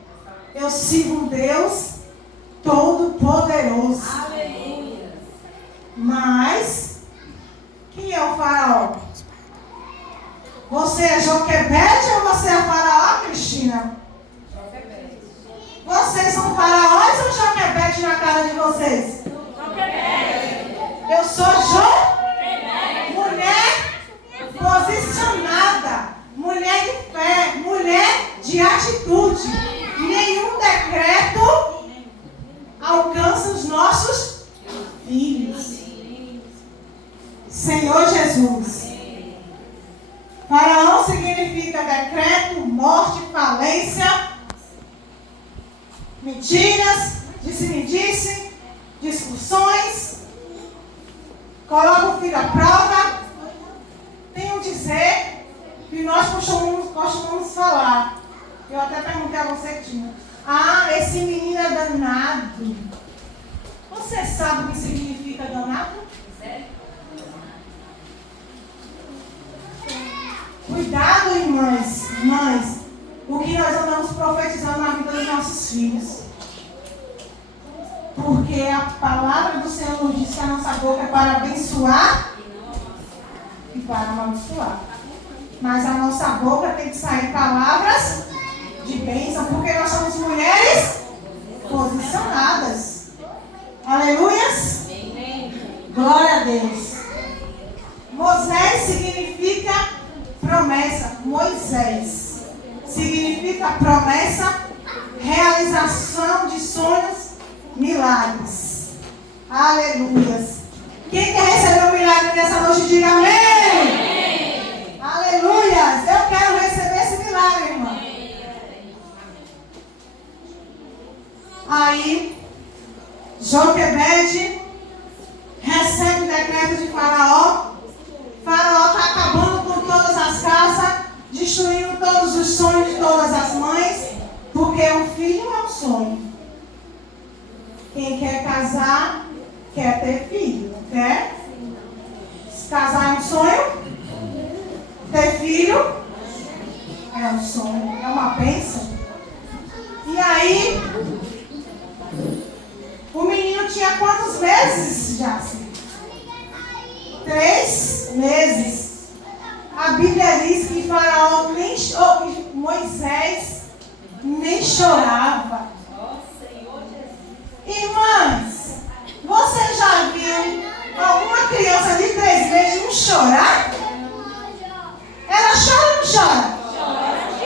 Eu sigo um Deus todo-poderoso. Aleluia. Mas, quem é o faraó? Você é Joquebede ou você é faraó, Cristina? Joquebede. Vocês são faraós ou Joquebede na cara de vocês? Joquebede. Eu sou mulher posicionada, mulher de fé, mulher de atitude. Nenhum decreto alcança os nossos filhos. Senhor Jesus. Faraó significa decreto, morte, falência, mentiras, disse-me-disse, discussões. Coloca o filho à prova. Tenho dizer que nós costumamos falar. Eu até perguntei a você, Tina. Esse menino é danado. Você sabe o que significa danado? Cuidado, irmãs, mães, o que nós andamos profetizando na vida dos nossos filhos. Porque a palavra do Senhor nos diz que a nossa boca é para abençoar e para amaldiçoar. Mas a nossa boca tem que sair palavras de bênção, porque nós somos mulheres posicionadas. Aleluias? Glória a Deus. Moisés significa promessa. Moisés significa promessa, realização de sonhos, milagres. Aleluias. Quem quer receber um milagre nessa noite, diga amém. Aleluias. Eu quero receber esse milagre, irmã. Aí, Joquebede recebe o decreto de Faraó. Faraó está acabando com todas as casas, destruindo todos os sonhos de todas as mães, porque um filho é um sonho. Quem quer casar, quer ter filho, não quer? Casar é um sonho? Ter filho é um sonho, é uma bênção. E aí, o menino tinha quantos meses, Jaci? 3 meses. A Bíblia diz que Faraó que Moisés nem chorava. Irmãs, você já viu alguma criança de 3 meses não chorar? Ela chora ou não chora?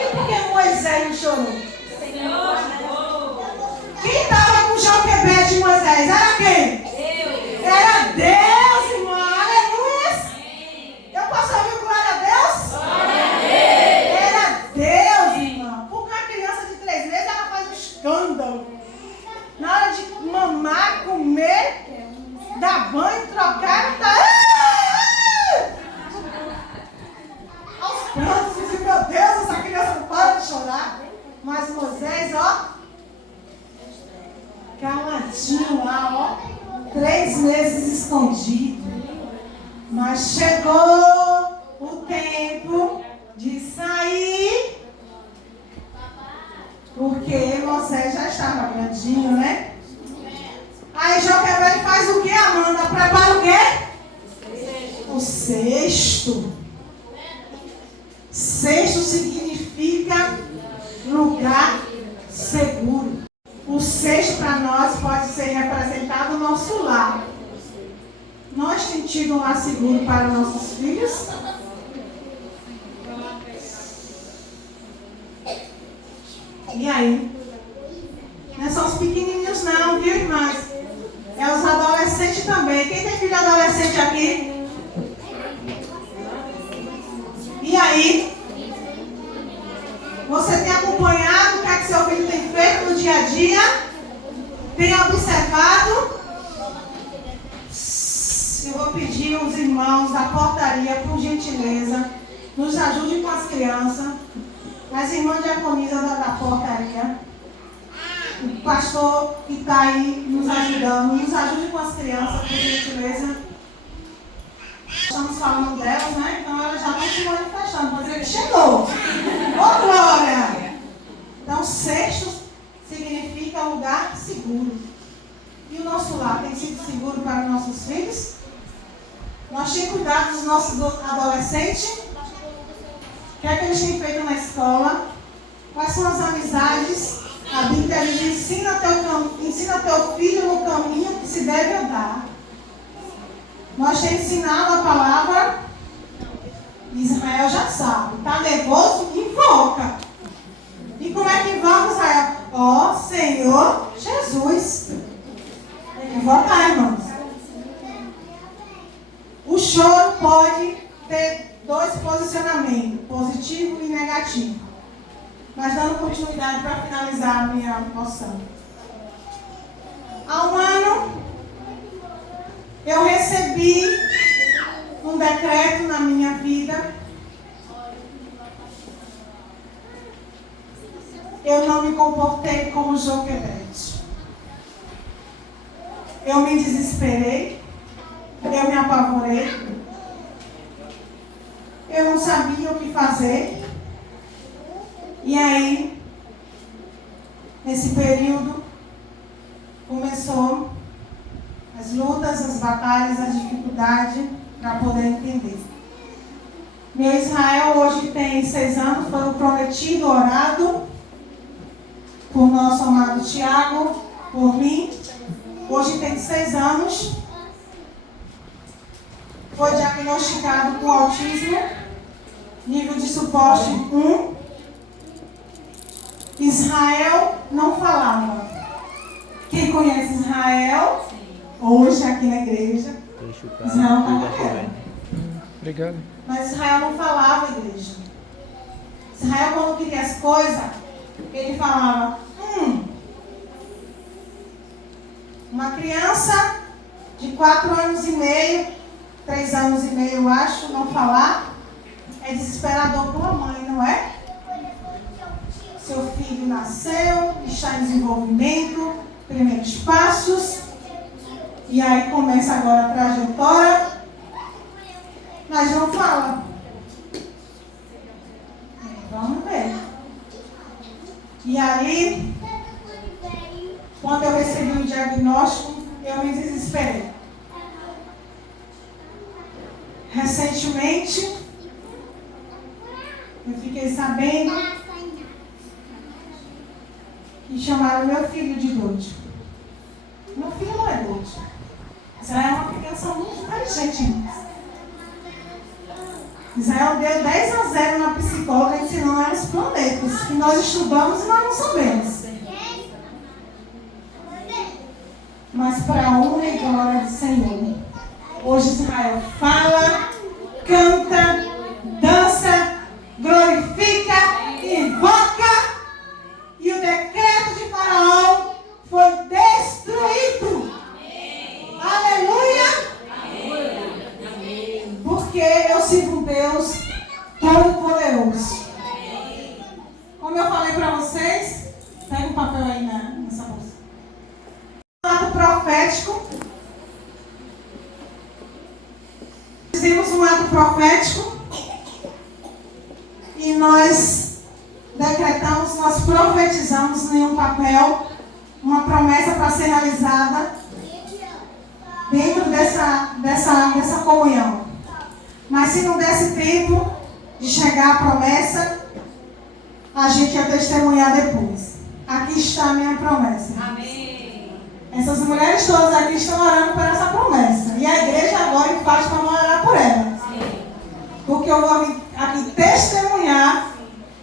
E por que Moisés não chorou? Quem estava com Joquebede e Moisés? Era quem? Era Deus, irmã. Aleluia. Eu posso ouvir glória a Deus? Era Deus, irmã. Porque uma criança de 3 meses, ela faz um escândalo. Na hora de mamar, comer, dar banho, trocar, tá... aos prantos, e dizer, meu Deus, essa criança não para de chorar. Mas Moisés, ó, caladinho lá, ó, 3 meses escondido. Mas chegou o tempo de sair, porque Moisés já estava grandinho, né? Aí Joquebede faz o que, Amanda? Prepara o quê? O cesto. Cesto significa lugar seguro. O cesto para nós pode ser representado no nosso lar. Nós temos tido um lar seguro para nossos filhos? E aí? Não é só os pequenininhos não, viu, irmãs? É os adolescentes também. Quem tem filho adolescente aqui? E aí? Você tem acompanhado o que é que seu filho tem feito no dia a dia? Tem observado? Eu vou pedir aos irmãos da portaria, por gentileza, nos ajudem com as crianças. As irmãs diaconisas da portaria. O pastor que está aí nos ajudando, nos ajude com as crianças, por gentileza. Estamos falando delas, né? Então elas já estão se manifestando, para dizer que chegou. Ô, glória! Então, sexto significa lugar seguro. E o nosso lar tem sido seguro para os nossos filhos? Nós temos cuidado dos nossos adolescentes? O que é que eles têm feito na escola? Quais são as amizades? A Bíblia diz: ensina teu filho no caminho que se deve andar. Nós temos ensinado a palavra. Israel já sabe. Está nervoso? Invoca. E como é que invoca Israel? Ó Senhor Jesus. Tem que invocar, irmãos. O choro pode ter dois posicionamentos, positivo e negativo. Mas dando continuidade para finalizar a minha moção. Há um ano, eu recebi um decreto na minha vida. Eu não me comportei como Joquebede. Eu me desesperei. Eu me apavorei. Eu não sabia o que fazer. E aí, nesse período, começou as lutas, as batalhas, a dificuldade para poder entender. Meu Israel hoje tem 6 anos, foi o prometido, orado por nosso amado Tiago, por mim. Hoje tem 6 anos. Foi diagnosticado com autismo, nível de suporte 1. Israel não falava. Quem conhece Israel, hoje aqui na igreja, Israel está morrendo. Obrigado. Mas Israel não falava, igreja. Israel, quando queria as coisas, ele falava, Uma criança de 4 anos e meio, 3 anos e meio, eu acho, não falar, é desesperador para uma mãe, não é? Seu filho nasceu, está em desenvolvimento, primeiros passos, e aí começa agora a trajetória, mas não fala. Vamos ver. E aí, quando eu recebi o diagnóstico, eu me desesperei. Recentemente, eu fiquei sabendo que chamaram meu filho de doido. Meu filho não é doido. Israel é uma criança muito inteligente. Israel deu 10-0 na psicóloga ensinando ela os planetas, que nós estudamos e nós não sabemos. Mas para a honra e glória do Senhor, hoje Israel fala, canta, dança, glorifica, invoca, e o decreto de Faraó foi destruído. Amém. Aleluia! Amém. Porque eu sirvo um Deus todo-poderoso. Como eu falei para vocês, pega o papel aí nessa bolsa. Ato profético. Fizemos um ato profético e nós decretamos, nós profetizamos em um papel uma promessa para ser realizada dentro dessa comunhão. Mas se não desse tempo de chegar a promessa, a gente ia testemunhar depois. Aqui está a minha promessa. Amém. Essas mulheres todas aqui estão orando por essa promessa. E a igreja agora em Fátima vai orar por ela. Porque eu vou aqui testemunhar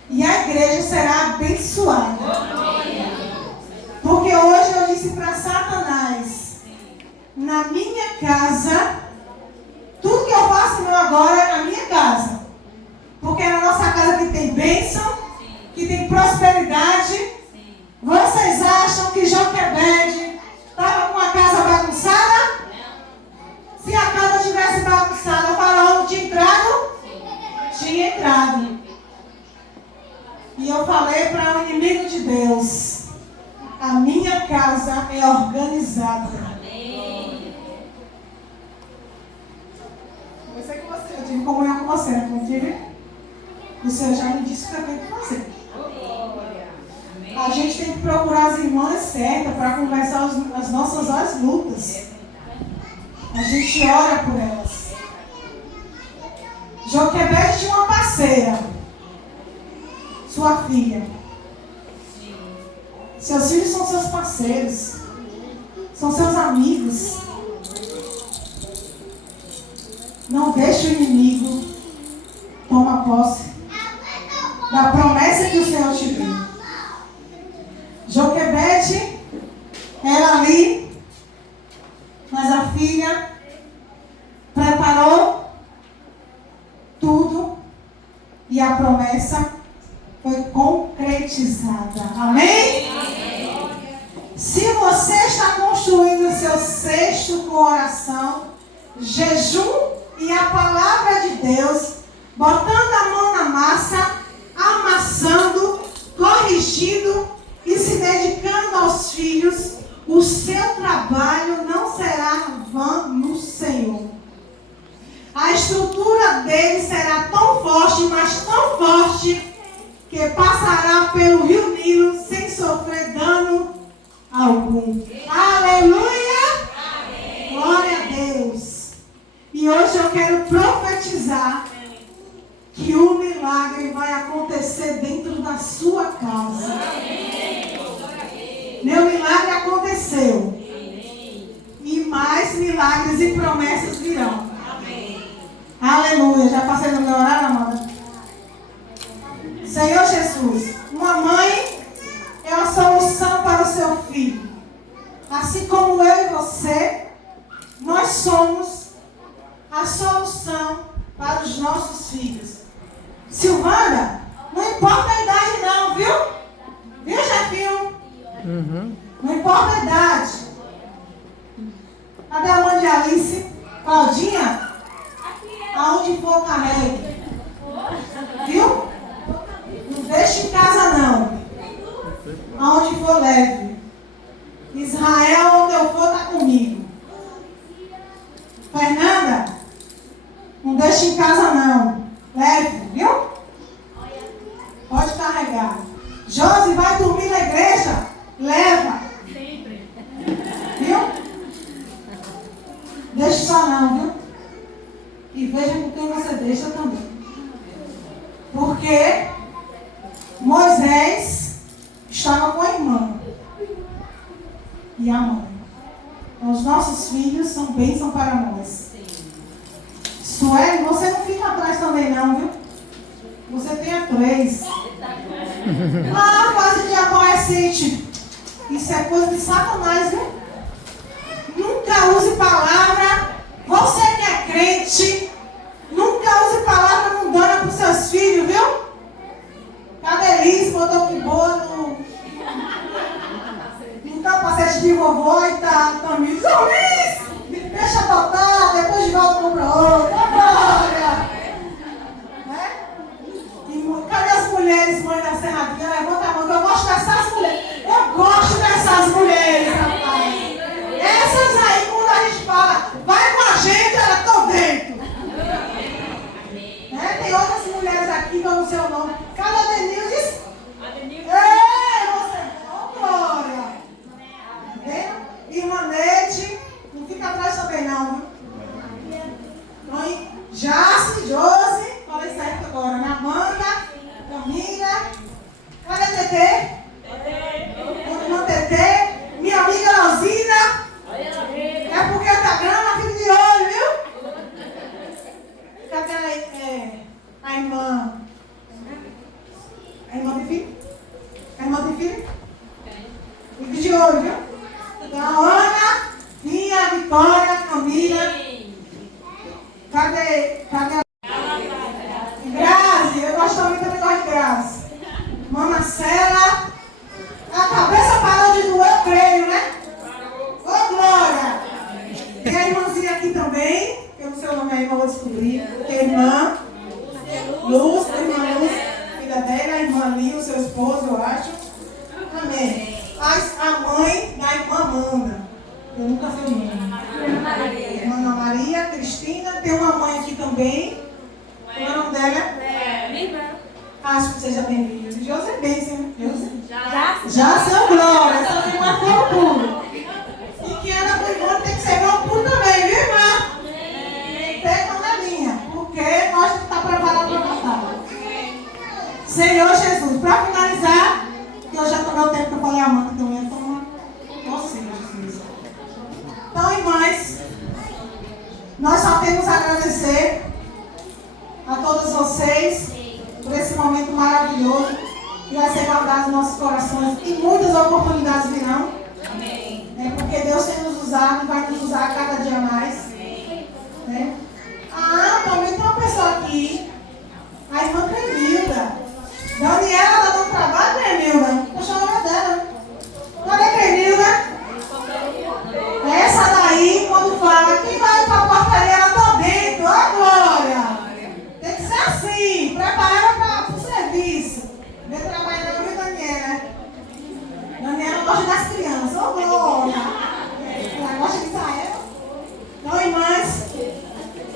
e a igreja será abençoada. Porque hoje eu disse para Satanás, na minha casa, tudo que eu faço meu agora é na minha casa. Porque prosperidade. Vocês acham que Joquebede estava com a casa bagunçada? Se a casa tivesse bagunçada, o faraó não tinha entrado? Tinha entrado. E eu falei para o inimigo de Deus: a minha casa é organizada. Eu sei que eu tive comunhão com você, não tive? O Senhor já me disse o que eu tenho que fazer. A gente tem que procurar as irmãs certas para conversar as nossas lutas. A gente ora por elas. Joquebede tinha uma parceira, sua filha. Seus filhos são seus parceiros, são seus amigos. Não deixe o inimigo tomar posse da promessa que o Senhor te deu. Joquebede era ali, mas a filha preparou tudo e a promessa foi concretizada. Amém? Se você está construindo o seu cesto com oração, jejum e a palavra de Deus, botando a mão na massa, amassando, corrigindo e se dedicando aos filhos, o seu trabalho não será vã no Senhor. A estrutura dele será tão forte, mas tão forte, que passará pelo rio Nilo sem sofrer dano algum. Aleluia! Amém. Glória a Deus! E hoje eu quero profetizar que o milagre vai acontecer dentro da sua casa. Amém. Meu milagre aconteceu. E mais milagres e promessas virão. Amém. Aleluia. Já passei no meu horário, amada? Senhor Jesus, uma mãe é a solução para o seu filho. Assim como eu e você, nós somos a solução para os nossos filhos. Silvana, não importa a idade não, viu? Viu, Jefinho? Não importa a idade. Cadê a mãe de Alice? Claudinha? Aonde for, carregue. Viu? Não deixe em casa não. Aonde for, leve. Israel, onde eu for, está comigo. Fernanda, não deixe em casa não. Leve, viu? Pode carregar. Josi, vai dormir na igreja? Leva. Sempre. Viu? Deixa só não, viu? E veja com quem você deixa também. Porque Moisés estava com a irmã e a mãe. Então, os nossos filhos são bênção para nós. Sueli, você não fica atrás também não, viu? Você tem a 3. Ah, fase de aborrecente. Isso é coisa de Satanás, viu? Nunca use palavra. Você que é crente, nunca use palavra mundana para os seus filhos, viu? Cadê Liz? Botou que boa no capacete de vovó e tá Tamires. Ô Liz, deixa botar, depois de volta compra outra. Glória! Cadê as mulheres, mãe da Serradinha? Levanta a mão, que eu gosto dessas mulheres. Eu gosto dessas mulheres, rapaz. Essas aí, quando a gente fala, vai com a gente, elas estão dentro. Tem outras mulheres aqui que eu não sei o nome. Cadê a Denilde? A Denilde. Ei, você. Ô, Glória. Irmã Neide, não fica atrás também não, viu? Jace, Josi, falei certo agora. Na banda, Camila. Cadê a Tetê? Irmã Tetê. Minha amiga Rosina. É porque tá grande, fica de olho, viu? Cadê a irmã? A irmã de filho? A irmã de filho? Fica de olho, viu? Então, Ana, Vinha, Vitória, Camila. Cadê a Grazi? Eu gosto também de Grazi. Irmã Marcela. aí, mas eu vou descobrir. Que a irmã Luz, filha dela, a irmã Lia, o seu esposo, eu acho. Amém. A mãe da irmã Amanda. Eu nunca sei o nome. Irmã Ana Maria, Cristina. Tem uma mãe aqui também. Qual é o nome dela? Minha irmã. Acho que seja bem-vinda. José Bênção. Já. Seu Glória. Essa irmã foram puro. E que Ana do irmão tem que ser irmão puro também, viu, irmã? Pega na linha. Porque nós estamos preparados para a batalha. Senhor Jesus, para finalizar, que eu já tomei o tempo que eu falei a Amanda, então eu tomo. Ó Senhor Jesus. Então, irmãs, nós só temos a agradecer a todos vocês por esse momento maravilhoso que vai ser guardado nos nossos corações e muitas oportunidades virão. Amém. Porque Deus tem nos usado e vai nos usar cada dia mais. Né? Também tem uma pessoa aqui, a irmã Cremilda. Daniela está dando trabalho, Cremilda? Estou chamando dela. Cadê Cremilda? Essa daí, quando fala, quem vai para a portaria, ela está dentro. Ó, Glória! Tem que ser assim, preparada para o serviço. Meu trabalho é com a Daniela. Daniela gosta das crianças. Ô, Glória! Ela gosta de Israel. Então, irmãs,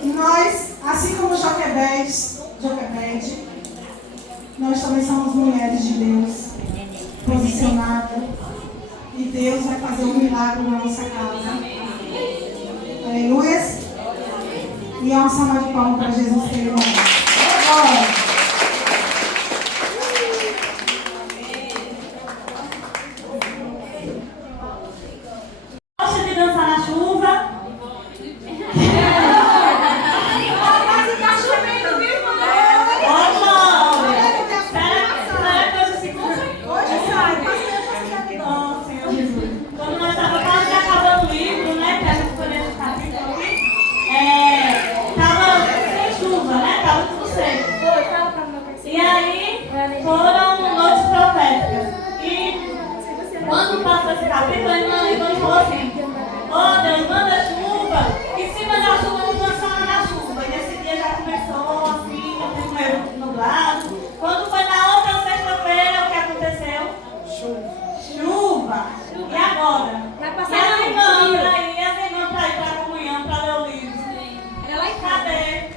nós, assim como Joquebede, nós também somos mulheres de Deus, posicionadas. E Deus vai fazer um milagre na nossa casa. Aleluia. E é uma salva de palmas para Jesus que ele vai. Gosta de dançar na chuva? Tá chovendo, viu, irmã? Ô, Glória! Será que hoje se cumpre? Hoje sai. Ó, Senhor Jesus. Quando nós estávamos quase acabando o livro, né? Que a gente foi nesse capítulo aqui, estava sem chuva, né? Estava tudo seco. Foi, fala pra mim. E aí foram noites proféticas. E quando passou esse capítulo, a irmã falou assim: ó Deus, manda chuva. Em cima da chuva não dançava na chuva. E nesse dia já começou assim, o primeiro nublado. Quando foi na outra sexta-feira, o que aconteceu? Chuva. E agora? Vai E passar as na irmãs para ir para a comunhão, para ler o livro. Era lá em casa. Cadê?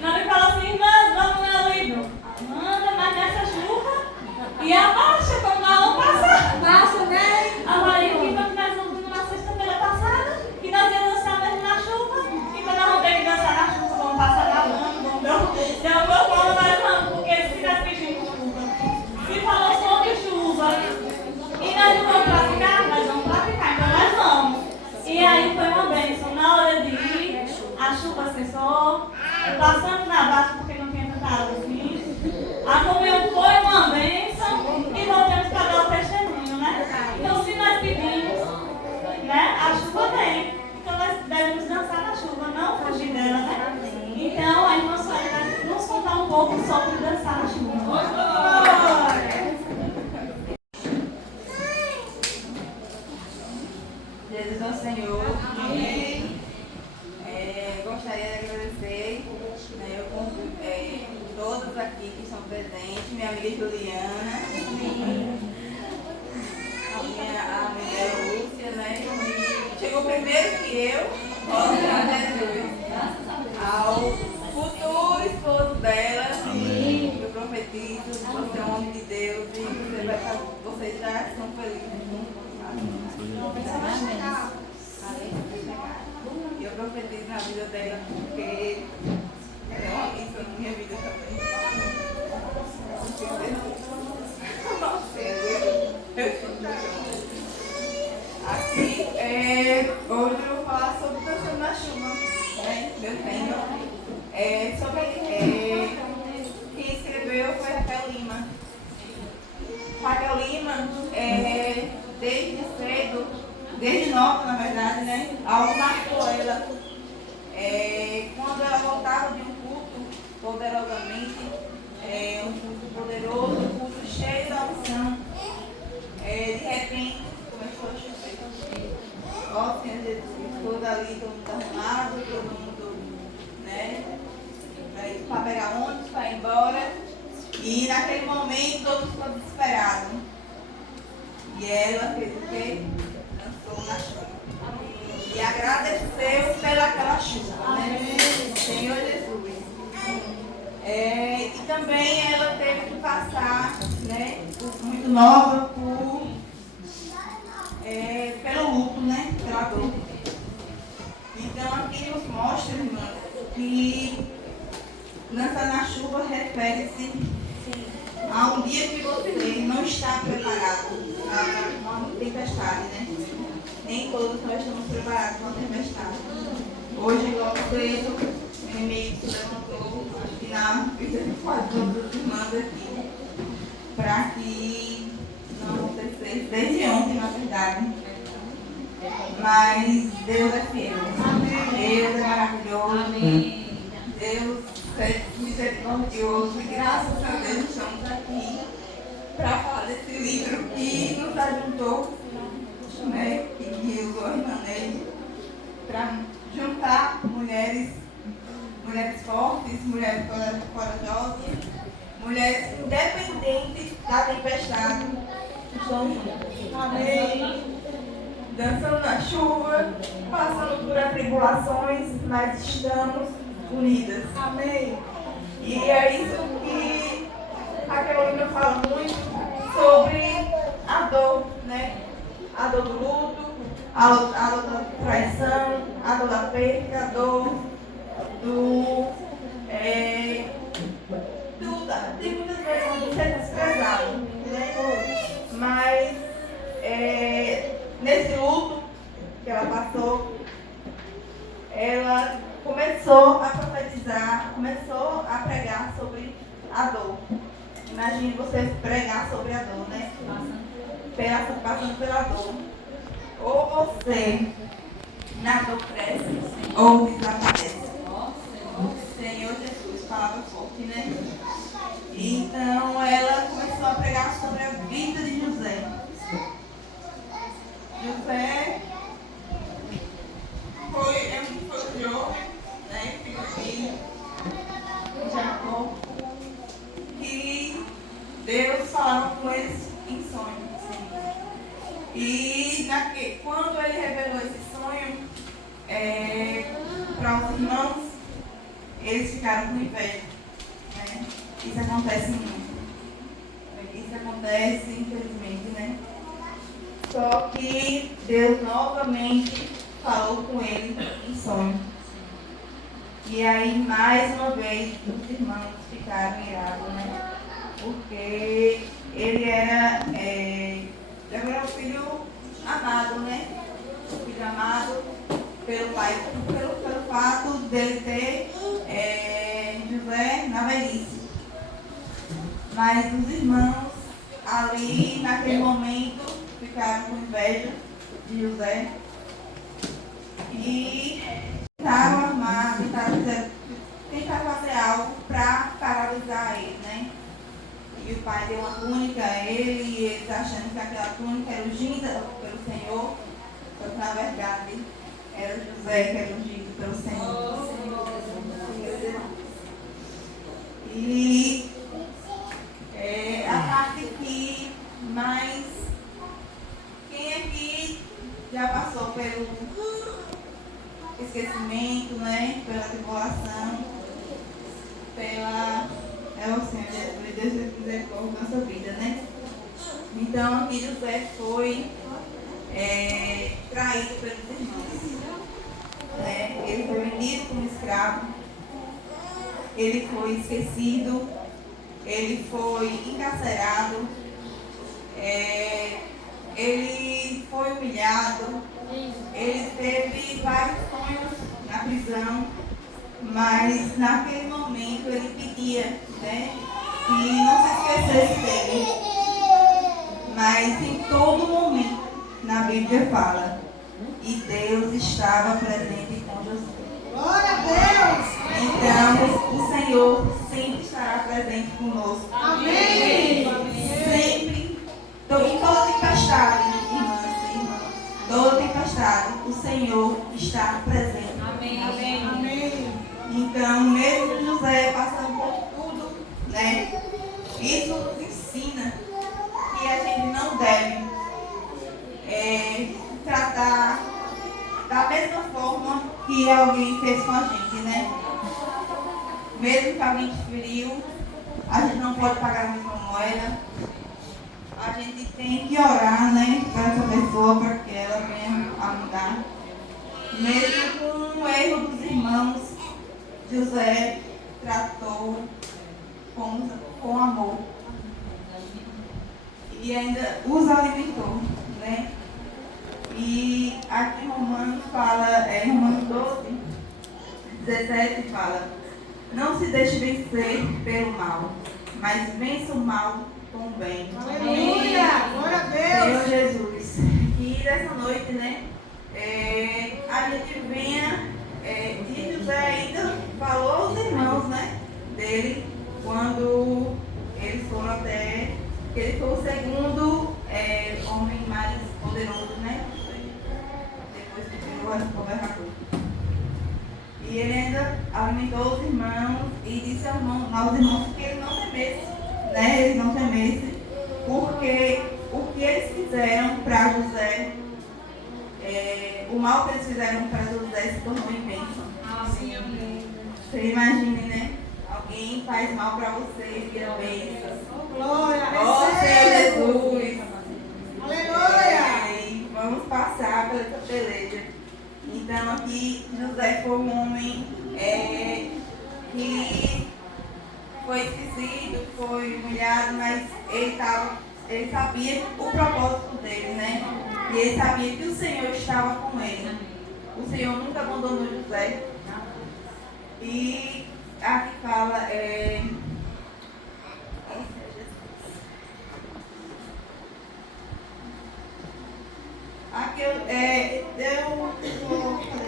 Nós falou assim: irmãs, vamos ler o livro. Manda, mas nessa chuva. E abaixa quando não passa. Passa, né? A Maria que nós vimos na sexta-feira passada, que nós íamos dançar mesmo na chuva. E quando nós vamos ter que dançar na chuva, vamos passar na lama, vamos dar uma bola, nós vamos, porque se nós pedimos chuva, se falou sobre chuva, e nós não vamos praticar, nós vamos praticar, então nós vamos. E aí foi uma bênção. Na hora de ir, a chuva cessou, passamos na baixa porque não tinha tanta água assim. A comunhão foi uma bênção e voltamos para dar o testemunho, né? Então, se nós pedimos, né, a chuva vem. Então, nós devemos dançar na chuva, não fugir dela, né? Então, a irmã Sônia vai nos contar um pouco sobre dançar na chuva. Jesus é o Senhor. Amém. Gostaria de agradecer, né, todos aqui que estão presentes, minha amiga Juliana, a minha Lúcia, né? Chegou primeiro que eu, Jesus, ao futuro esposo dela, eu profetizo, você é um homem de Deus e vocês já são felizes juntos. E eu profetizo na vida dela porque ela é uma bênção na minha vida também. Aqui, hoje eu vou falar sobre dançando na chuva, né? Meu tema. Quem escreveu foi Raquel Lima. Raquel Lima, desde cedo, desde nova, na verdade, né? Algo marcou ela. Quando ela voltava de um culto, poderosamente, um culto poderoso, um culto cheio da unção, de repente começou a chover. Ó, Senhor Jesus, todo ali, todo mundo arrumado, todo mundo naquele momento todos ficou desesperados. E ela fez o quê? Dançou na chuva. E agradeceu pelaquela chuva, né? Senhor Jesus. E também ela teve que passar, né? Muito nova pelo luto, né? Pela dor. Então aqui nos mostra, irmã, que dançar na chuva refere-se a um dia que você não está preparado para uma tempestade, né? Nem todos nós estamos preparados para uma tempestade. Hoje, logo cedo, o inimigo se levantou, acho que na vida de todas as irmãs aqui, para que não acontecesse, desde ontem, na verdade. Mas Deus é fiel. Deus é maravilhoso. Deus é misericordioso. E graças a Deus estamos aqui para falar desse livro que nos ajuntou, né? Que usou a irmã Neide para juntar mulheres fortes, mulheres corajosas, mulheres independentes da tempestade, estão juntas. Amém. Dançando na chuva, passando por atribulações, mas estamos unidas. Amém. E é isso que a Carolina fala muito sobre a dor, né? A dor do luto, a dor da traição, a dor da perca, a dor tem muitas vezes de ser desprezado, né? Mas nesse luto que ela passou, ela começou a profetizar, começou a pregar sobre a dor. Imagine você pregar sobre a dor, né? Passando pela dor. Ou você na dor cresce ou desaparece. Senhor Jesus, palavra forte, né? Então ela começou a pregar sobre a vida de José. José foi um jovem, né? Filho de Jacó, que Deus falava com eles em sonhos. E quando ele revelou esse sonho para os irmãos, eles ficaram com inveja. Né? Isso acontece muito. Isso acontece, infelizmente, né? Só que Deus novamente falou com ele em sonho. E aí, mais uma vez, os irmãos ficaram irados, né? Porque ele era um filho amado, né? Um filho amado pelo pai, pelo fato dele ter José na velhice. Mas os irmãos ali, naquele momento, ficaram com inveja de José e tentaram armar, tentaram fazer algo para paralisar ele, né? E o pai deu uma túnica a ele e eles achando que aquela túnica era ungida pelo Senhor, só que na verdade era José que era ungido pelo Senhor. E a parte que mais, quem aqui já passou pelo esquecimento, né? Pela tribulação, o Senhor, Deus misericórdia na nossa vida, né? Então aqui José foi traído pelos irmãos. Né? Ele foi vendido como escravo, ele foi esquecido, ele foi encarcerado, ele foi humilhado, ele teve vários sonhos na prisão, mas naquele momento ele pedia, né, que não se esquecesse dele. Mas em todo momento, na Bíblia fala, e Deus estava presente com José. Glória a Deus! Então, o Senhor sempre estará presente conosco. Amém! Sempre, em toda tempestade, irmãs, toda tempestade, o Senhor está presente. Amém. Amém! Amém! Então, mesmo José passando por tudo, né? Isso mesmo que alguém te feriu, a gente não pode pagar a mesma moeda. A gente tem que orar, né, para essa pessoa, para que ela venha a mudar. Mesmo com o erro dos irmãos, José tratou com amor. E ainda os alimentou, né? E aqui em Romanos fala, em Romanos 12, 17 fala: não se deixe vencer pelo mal, mas vença o mal com o bem. Aleluia! Glória a Deus! Senhor Jesus. E nessa noite, né, a gente venha, e José ainda falou aos irmãos, né, dele, quando eles foram até, que ele foi o segundo homem mais poderoso, né, depois que virou o governador. E ele ainda alimentou os irmãos e disse aos irmãos que eles não temessem, né? Eles não temessem, porque o que eles fizeram para José, o mal que eles fizeram para José se tornou em bênção. Você imagine, né? Alguém faz mal para você e vira bênção. Glória! Oh, Senhor Jesus! Aleluia! Vamos passar por essa peleja. Então aqui José foi um homem que foi esquecido, foi humilhado, mas ele sabia o propósito dele, né? E ele sabia que o Senhor estava com ele. O Senhor nunca abandonou José. E aqui fala, aqui eu vou fazer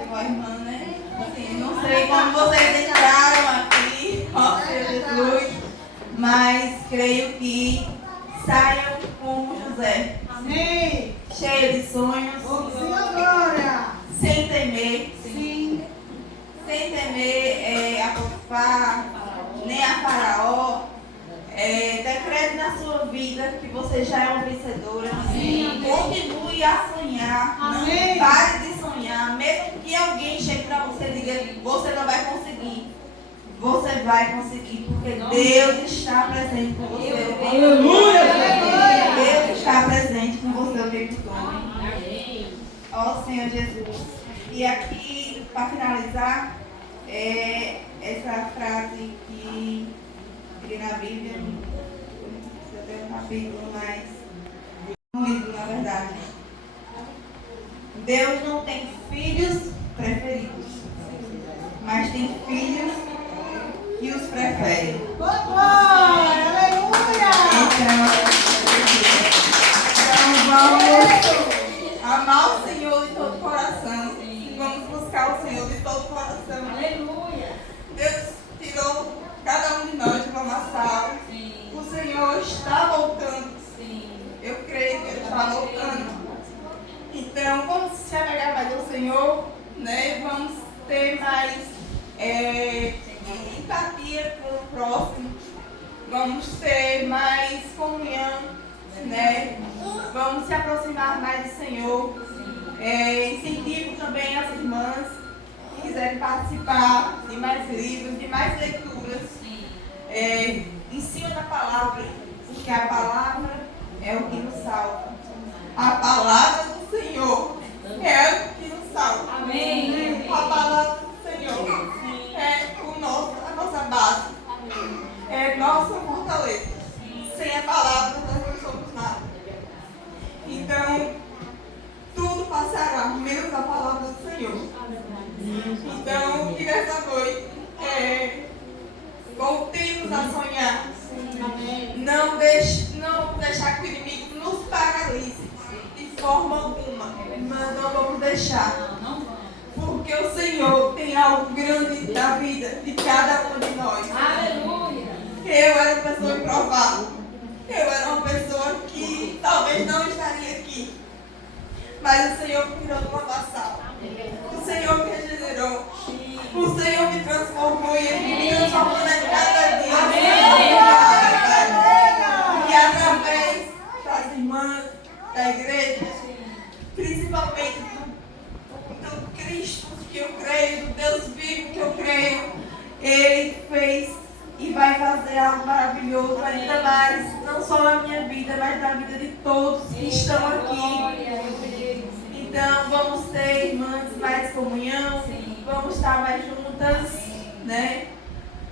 com a irmã, né? Assim, não sei como vocês entraram aqui, ó Jesus, mas creio que saiam como José. Amém! Cheio de sonhos, Glória! sem temer, Sim! sem temer a Potifar, nem a Faraó. Decrete na sua vida que você já é uma vencedora. Amém. Continue a sonhar. Amém. Não pare de sonhar. Mesmo que alguém chegue para você e diga: você não vai conseguir. Você vai conseguir, porque Deus está presente com você. Aleluia! Deus está presente com você o tempo todo. Ó Senhor Jesus. E aqui, para finalizar, essa frase que na Bíblia, eu tenho um capítulo, mas um livro, na verdade. Deus não tem filhos preferidos, mas tem filhos que os preferem. Glória! Aleluia! Então vamos amar o Senhor de todo o coração. Vamos buscar o Senhor de todo o coração. Aleluia! Deus tirou cada um de nós de uma sala. O Senhor está voltando. Eu creio que Ele está voltando. Então, vamos se apegar mais ao Senhor, né? Vamos ter mais empatia com o próximo. Vamos ter mais comunhão, né? Vamos se aproximar mais do Senhor. Incentivo também as irmãs que quiserem participar de mais livros, de mais leituras. Ensino da palavra, porque a palavra é o que nos salva. A palavra do Senhor é o que nos salva. Amém. A palavra do Senhor é a nossa base. É nossa fortaleza. Sem a palavra nós não somos nada. Então, tudo passará, menos a palavra do Senhor. Então, que nessa noite voltemos a sonhar. Não deixar que o inimigo nos paralise de forma alguma. Mas não vamos deixar. Porque o Senhor tem algo grande na vida de cada um de nós. Aleluia! Eu era uma pessoa improvável. Eu era uma pessoa que talvez não estaria aqui. Mas o Senhor me tirou de uma vassal. O Senhor me regenerou. O Senhor me transformou e Ele me transformando a cada dia. E através das irmãs, da igreja, principalmente do Cristo que eu creio, do Deus vivo que eu creio, Ele fez algo maravilhoso, ainda mais, não só na minha vida, mas na vida de todos que estão aqui. Então, vamos ter irmãs mais comunhão, vamos estar mais juntas, né?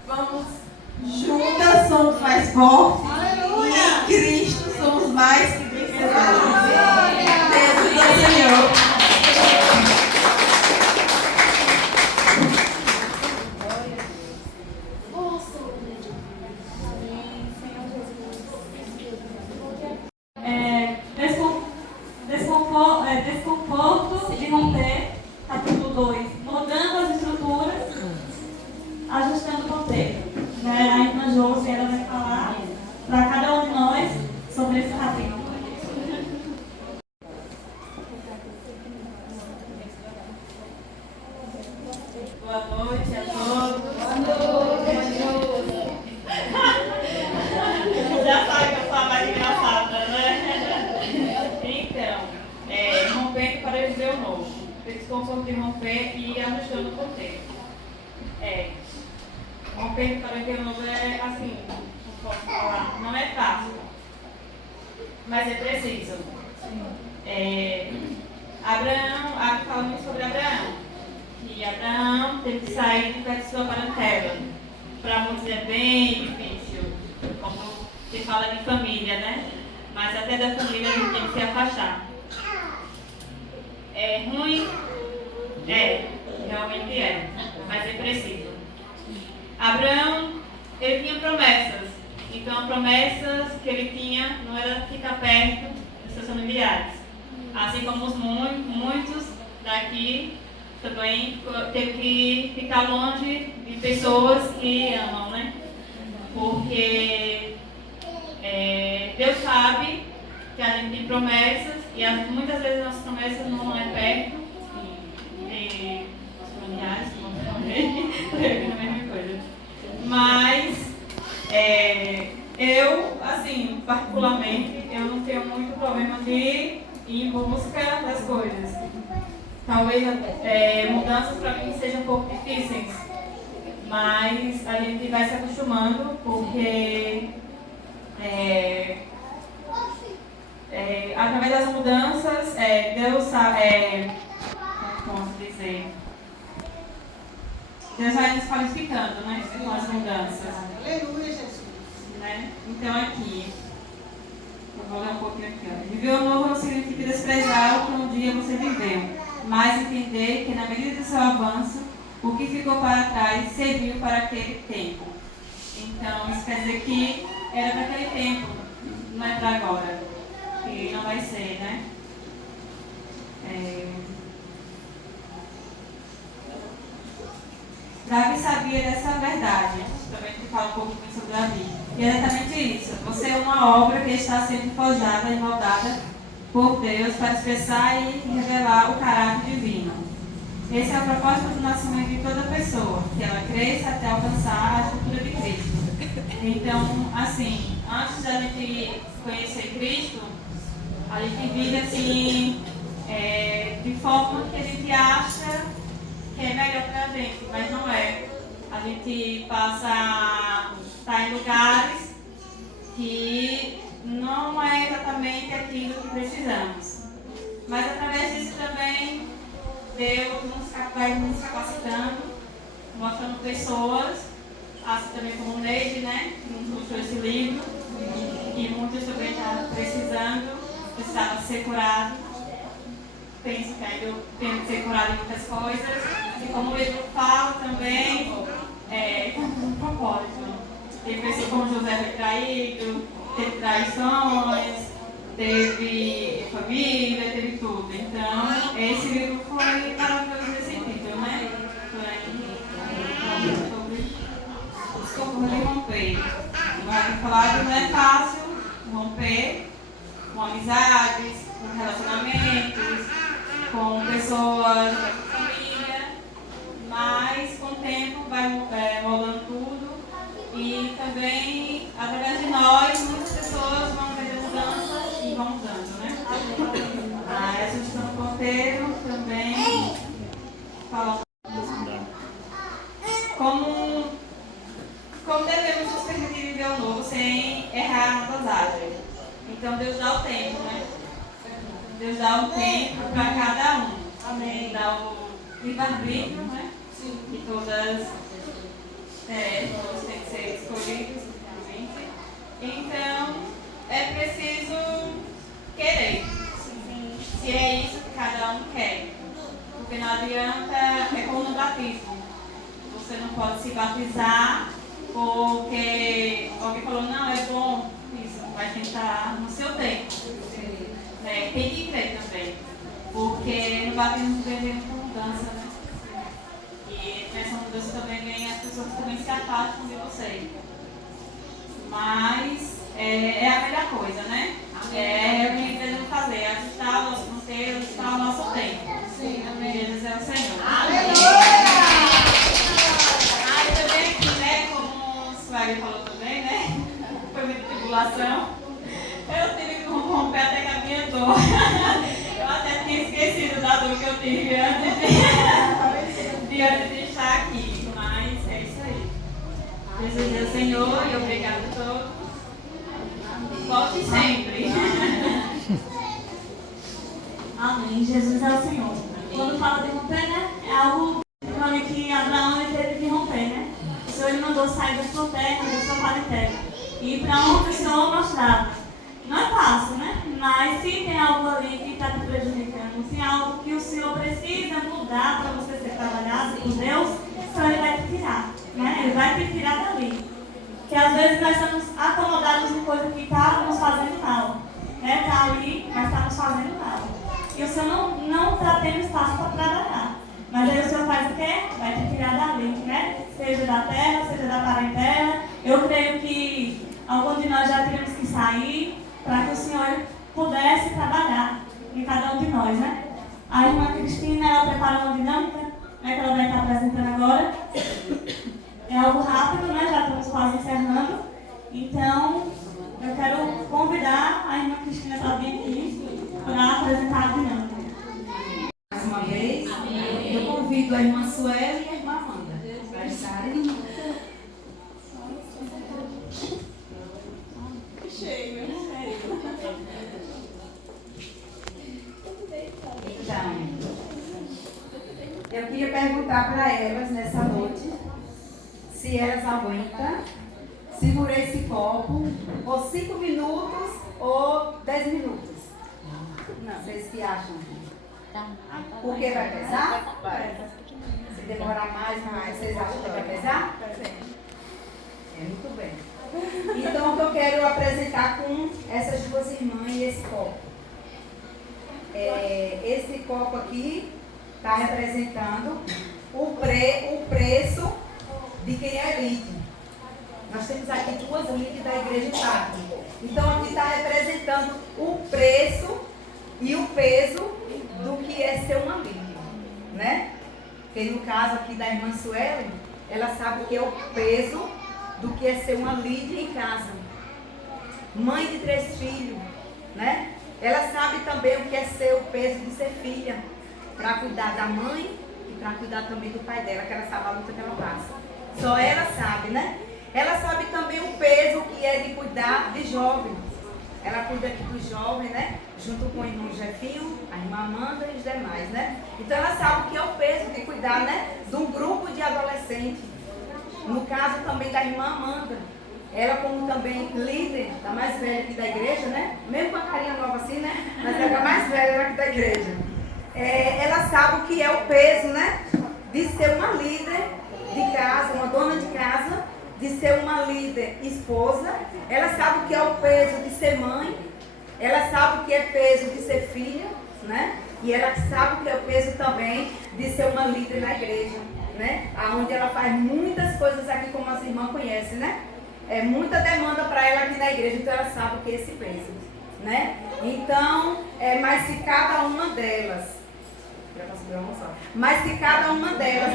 Vamos juntas, somos mais fortes. E em Cristo somos mais que vencedores. Deus é o Senhor. Desconforto de romper, capítulo 2, mudando as estruturas, ajustando o contexto. Né? A irmã Josi, ela vai falar para cada um de nós sobre esse capítulo. Boa noite a todos. Boa noite. Já sabe que eu sou a mais engraçada, né? Então, rompendo para viver o novo. Desconforto de romper e ajustando o contexto. Rompendo para viver o novo é assim, não posso falar, não é fácil, mas é preciso. Abraão, fala muito sobre Abraão, que Abraão teve que sair da sua parentela. Para muitos é bem difícil, como se fala de família, né? Mas até da família a gente tem que se afastar. É ruim? Realmente é, mas é preciso. Abraão, ele tinha promessas. Então, as promessas que ele tinha não era ficar perto dos seus familiares. Assim como muitos daqui também teve que ficar longe de pessoas que amam, né? Porque Deus sabe que a gente tem promessas e muitas vezes nossas promessas não é perto de familiares, é a mesma coisa. Mas eu, assim, particularmente, eu não tenho muito problema de ir em busca das coisas. Talvez mudanças para mim sejam um pouco difíceis, mas a gente vai se acostumando porque através das mudanças, Deus sabe, como posso dizer, Deus vai nos qualificando, né, com as mudanças. Aleluia, Jesus. Né? Então aqui, eu vou ler um pouquinho aqui. Viver o novo não significa desprezar o que um dia você viveu, mas entender que na medida do seu avanço, o que ficou para trás serviu para aquele tempo. Então isso quer dizer que era para aquele tempo, não é para agora, que não vai ser, né? Davi sabia dessa verdade, também te fala um pouco sobre Davi. E é exatamente isso. Você é uma obra que está sendo forjada e moldada por Deus para expressar e revelar o caráter divino. Esse é o propósito do nascimento de toda pessoa, que ela cresça até alcançar a estrutura de Cristo. Então, assim, antes da gente conhecer Cristo, a gente vive assim, de forma que a gente acha que é melhor para a gente, mas não é. A gente passa a estar em lugares que não é exatamente aquilo que precisamos. Mas através disso também, Deus vai nos capacitando, mostrando pessoas, assim também como o Neide, né, que nos mostrou esse livro, e muitos também estavam precisava ser curado. Penso que ainda eu tenho que ser curado em muitas coisas. E como o livro fala também, um propósito. Teve pessoas como José foi traído, teve traições, teve família, teve tudo. Então, esse livro foi maravilhoso nesse sentido, né? Sobre desculpa de romper. Vai falar que não é fácil romper com amizades, com relacionamentos, com pessoas da família, mas com o tempo vai moldando tudo e também, através de nós, muitas pessoas vão fazer mudanças e vão mudando, né? A gestão do ponteiro também fala como devemos nos permitir viver sem errar na dosagem. Então Deus dá o tempo, né? Deus dá um tempo para cada um. Amém. Dá o livre-arbítrio, né? E todos têm que ser escolhidos, realmente. Então, é preciso querer. Se é isso que cada um quer. Porque não adianta, é como no batismo. Você não pode se batizar porque alguém falou, não, é bom isso, vai tentar no seu tempo. Tem que crer também. Porque no batismo vem muita mudança, né? E nessa mudança também vem as pessoas que também se afastam de você. Mas é a melhor coisa, né? É o que devemos fazer, ajustar o nosso roteiro, ajustar o nosso tempo. Sim, amém. Jesus é o Senhor. Aleluia! Aí também aqui, né, como o Sueli falou também, né? Foi muita tribulação. Eu tive que romper até com a minha dor. Eu até tinha esquecido da dor que eu tive antes de estar aqui. Mas é isso aí. Jesus é o Senhor e obrigado a todos. Volte sempre. Amém. Jesus é o Senhor. Quando fala de romper, né? É algo que Abraão teve que romper, né? O Senhor ele mandou sair da sua terra, da sua parentela. E para onde o Senhor mostrava. Não é fácil, né? Mas se tem algo ali que está te prejudicando, se é algo que o Senhor precisa mudar para você ser trabalhado por Deus, o Senhor ele vai te tirar, né? Ele vai te tirar dali. Que às vezes nós estamos acomodados em coisa que está nos fazendo mal. Né? Está ali, mas está nos fazendo mal. E o Senhor não está tendo espaço para trabalhar. Mas aí o Senhor faz o quê? Vai te tirar dali, né? Seja da terra, seja da parentela. Eu creio que algum de nós já tivemos que sair para que o Senhor pudesse trabalhar em cada um de nós, né? A irmã Cristina, ela preparou uma dinâmica, né, que ela vai estar apresentando agora. É algo rápido, né? Já estamos quase encerrando. Então, eu quero convidar a irmã Cristina para vir aqui para apresentar a dinâmica. Mais uma vez, eu convido a irmã Sueli e a irmã Amanda para estarem. Então, eu queria perguntar para elas nessa noite se elas aguentam segurar esse copo por 5 minutos ou 10 minutos. Não, vocês que acham? Porque vai pesar? Se demorar mais, vocês acham que vai pesar? É, muito bem. Então, o que eu quero apresentar com essas duas irmãs e esse copo. Esse copo aqui está representando o preço de quem é líder. Nós temos aqui duas líderes da igreja Pacto. Então, aqui está representando o preço e o peso do que é ser uma líder, né? Porque no caso aqui da irmã Sueli, ela sabe o que é o peso do que é ser uma líder em casa. Mãe de 3 filhos, né? Ela sabe também o que é ser o peso de ser filha, para cuidar da mãe e para cuidar também do pai dela, que ela sabe a luta que ela passa. Só ela sabe, né? Ela sabe também o peso que é de cuidar de jovens. Ela cuida aqui dos jovens, né? Junto com o irmão Jefinho, a irmã Amanda e os demais, né? Então ela sabe o que é o peso de cuidar, né? De um grupo de adolescentes. No caso também da irmã Amanda. Ela como também líder, da mais velha aqui da igreja, né? Mesmo com a carinha nova assim, né? Mas ela é a mais velha aqui da igreja. Ela sabe o que é o peso, né? De ser uma líder de casa, uma dona de casa, de ser uma líder esposa. Ela sabe o que é o peso de ser mãe. Ela sabe o que é peso de ser filha, né? E ela sabe o que é o peso também de ser uma líder na igreja, né? Onde ela faz muitas coisas aqui, como as irmãs conhecem, né? É muita demanda para ela aqui na igreja, então ela sabe o que é esse peso, né? Então, mas se cada uma delas,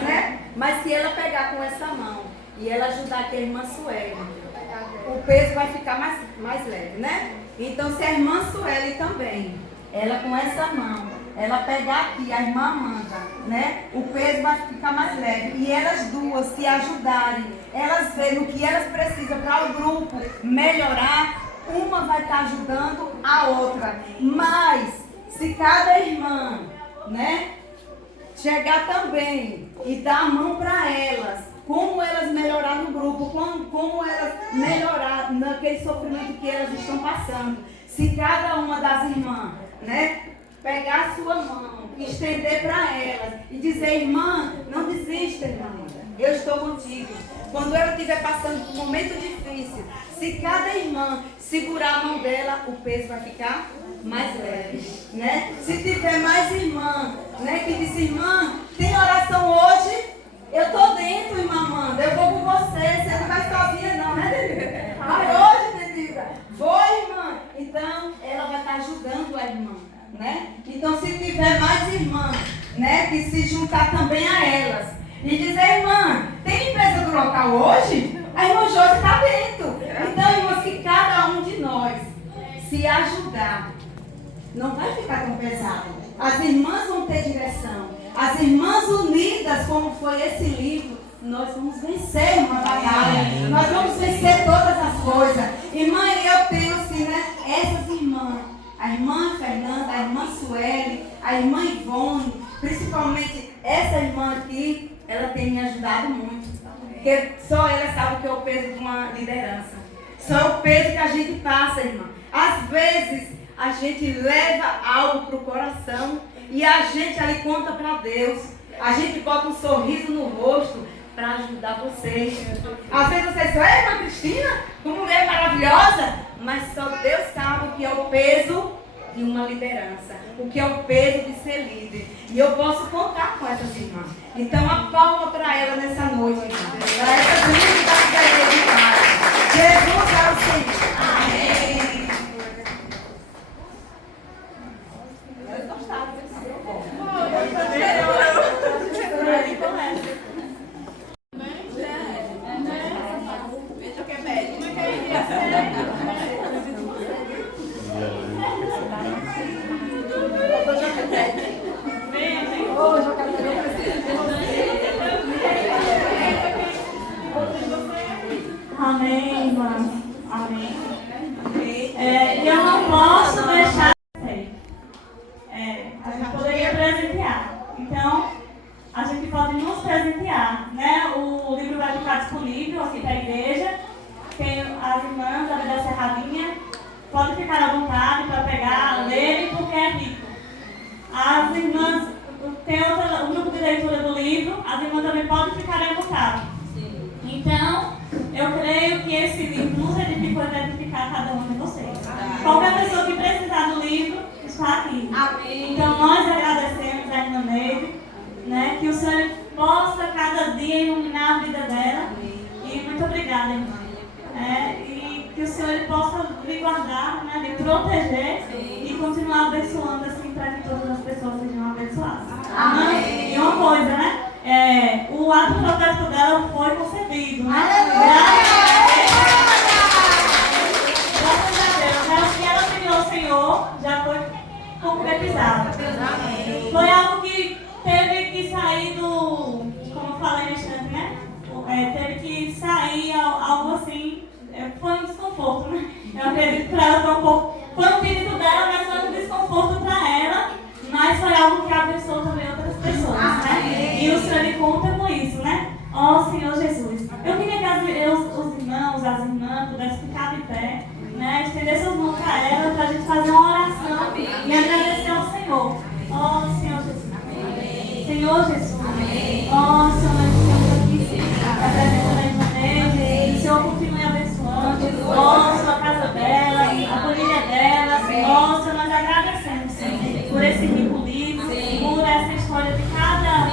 né? Mas se ela pegar com essa mão e ela ajudar aqui a irmã Sueli, o peso vai ficar mais leve, né? Então, se a irmã Sueli também, ela com essa mão, ela pegar aqui a irmã Amanda, né? O peso vai ficar mais leve. E elas duas se ajudarem, elas veem o que elas precisam para o grupo melhorar, uma vai estar ajudando a outra. Mas, se cada irmã, né, chegar também e dar a mão para elas, como elas melhorar no grupo, como elas melhorar naquele sofrimento que elas estão passando. Se cada uma das irmãs, né, pegar a sua mão, estender para elas e dizer: irmã, não desista, irmã, eu estou contigo. Quando ela estiver passando por um momento difícil, se cada irmã segurar a mão dela, o peso vai ficar mais leve, né? Se tiver mais irmã, né, que diz: irmã, tem oração hoje? Eu estou dentro, irmã Amanda, eu vou com você não vai sozinha não, né, Dedida? Vai hoje, Dedida. Vou, irmã. Então, ela vai estar ajudando a irmã, né? Então, se tiver mais irmã, né, que se juntar também a elas e dizer: irmã, tem limpeza do local hoje? A irmã Josi está dentro. Então, irmãos, que cada um de nós se ajudar, não vai ficar tão pesado. As irmãs vão ter direção. As irmãs unidas, como foi esse livro, nós vamos vencer uma batalha. Nós vamos vencer todas as coisas. Irmã, eu tenho assim, né, essas irmãs. A irmã Fernanda, a irmã Sueli, a irmã Ivone, principalmente essa irmã aqui, ela tem me ajudado muito. Porque só ela sabe o que é o peso de uma liderança. Só é o peso que a gente passa, irmã. Às vezes, a gente leva algo para o coração e a gente ali conta para Deus. A gente bota um sorriso no rosto para ajudar vocês. Às vezes vocês dizem: ei, irmã Cristina, uma mulher maravilhosa. Mas só Deus sabe o que é o peso de uma liderança, o que é o peso de ser líder. E eu posso contar com essas irmãs. Então, a palma para ela nessa noite, irmã. Para essas lindas da igreja de paz. Jesus é o Senhor. Amém. Amém, irmãs. Amém. Eu não posso deixar a gente poderia presentear. Então, a gente pode nos presentear, né? O livro vai ficar disponível aqui para a igreja. Tem as irmãs da Vida Serradinha. Pode ficar à vontade para pegar, ler, porque é rico. As irmãs, tem o grupo de leitura do livro, as irmãs também podem ficar à vontade. Então, eu creio que esse livro nos edificou e vai edificar cada um de vocês. Qualquer pessoa que precisar do livro está aqui. Amém. Então, nós agradecemos a irmã Neide, né, que o Senhor possa cada dia iluminar a vida dela. E muito obrigada, irmã. E que o Senhor possa lhe guardar, né, lhe proteger e continuar abençoando assim para que todas as pessoas sejam abençoadas. Amém. E uma coisa, né? O ato profético dela foi concebido, né? Graças a Deus. O que ela pediu ao Senhor já foi concretizado. Foi algo que teve que sair do, como eu falei no instante, né? Teve que sair algo assim, foi um desconforto, né? Eu acredito que para ela foi um pouco, foi um pedido dela, mas foi um desconforto para ela, mas foi algo que abençoou também outras pessoas, né? E o Senhor lhe conta com isso, né? Ó Senhor Jesus, eu queria que os irmãos, as irmãs pudessem ficar de pé, né? Estender suas mãos para ela, para a gente fazer uma oração e agradecer ao Senhor. Ó Senhor Jesus. Senhor Jesus. Ó Senhor, nós estamos aqui, a presença da irmã Neide. O Senhor continue abençoando. Ó, sua casa dela, a família dela. Ó, Senhor, nós agradecemos, Senhor, por esse rico livro, por essa história de cada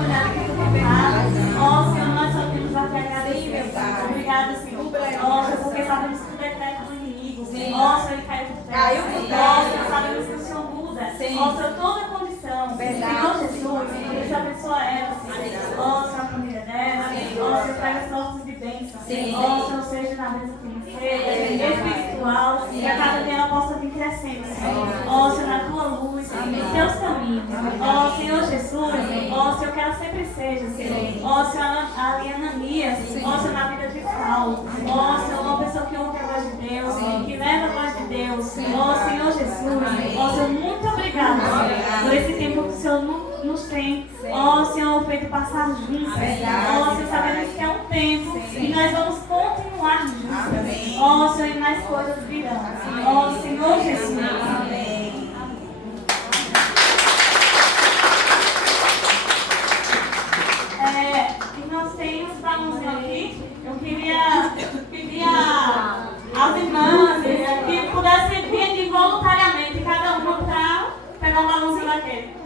mulher que foi contada. Ó, Senhor, nós só temos a te agradecer. Obrigada, Senhor. Ó, Senhor, porque sabemos que o decreto do inimigo. Ó, Senhor, ele caiu por terra. Ó, Senhor, sabemos que o Senhor muda. Ó, Senhor, toda condição. Senhor Jesus, Deus abençoa ela, Senhor. Ó, Senhor, a família dela. Ó, Senhor, traga as nossas de bênção. Ó, Senhor, seja na bênção financeira, espiritual. espiritual, que a cada dia ela possa vir crescendo, Senhor. Ó, Senhor, na tua luz, nos teus caminhos. Ó, Senhor Jesus, ó, Senhor, que ela sempre seja, Senhor. Ó, Senhor, a Ananias, ó, Senhor, na vida de Paulo. Ó, Senhor, uma pessoa que ouve a voz de Deus, que leva a voz de Deus. Ó, Senhor Jesus, ó, Senhor, muito obrigada, Senhor, por esse tempo que o Senhor nos tem, ó Senhor, feito passar juntos. Ó Senhor, sabemos que é um tempo e nós vamos continuar juntos. Ó Senhor, e mais coisas virão. Ó Senhor Jesus. Amém. Nós temos balãozinho aqui. Eu queria pedir às irmãs que pudessem vir de voluntariamente, cada uma para pegar um balãozinho daquele.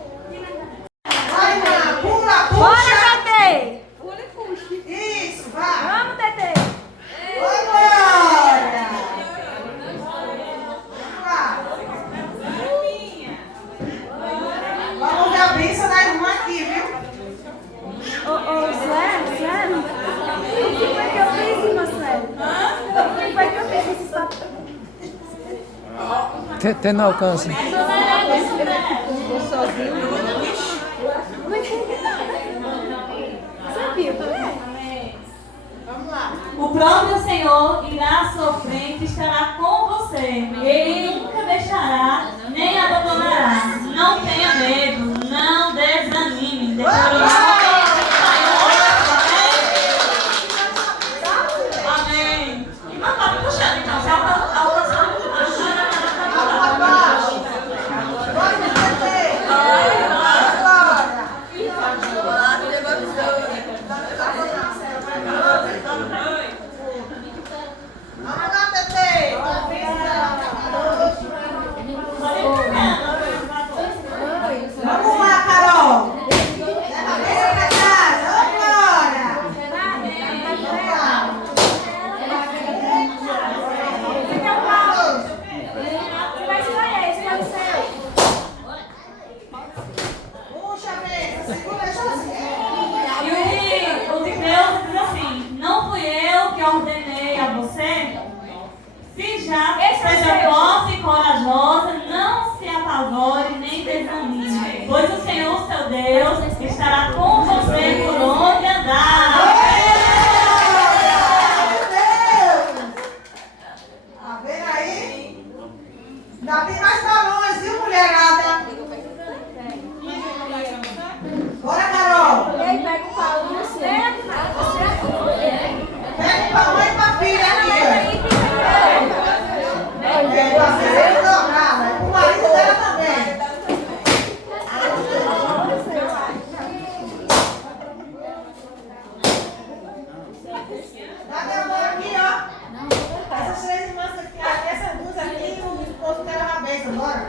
Vai, irmã, pula, puxa. Bora, Tetê! Pula e puxa. Isso, vai. Vamos, Tetê! Oi, Glória. Vamos lá. Vamos ver a bênção da irmã aqui, viu? Sueli, o que foi que eu fiz, irmã Sueli? O que foi que eu fiz esse papel? Até não alcança. Você viu? Vamos lá. O próprio Senhor irá à sua frente e estará com você. Ele nunca deixará, nem abandonará. Não tenha medo, não desanime. Amém. E não pode puxar, então. Se alcançar. Vamos lá, Carol. Leva a bênção pra casa. Ô, Glória. Puxa a bênção. Segura, Josinha. E o de Deus diz assim: não fui eu que ordenei a você? Se já seja forte e corajosa, não se apavore nem desanime, pois o Senhor, seu Deus, estará com você por onde andar. Tá vendo aí? Ainda tem mais balões, viu, mulherada? Bora, Carol. Pega o balão, Pega o balão aí pra filha aqui. Pra filha dobrada. O marido dela também. Dá meu amor aqui, ó. Essas três irmãs aqui, essas duas aqui, o esposo quer levar a bênção. Bora.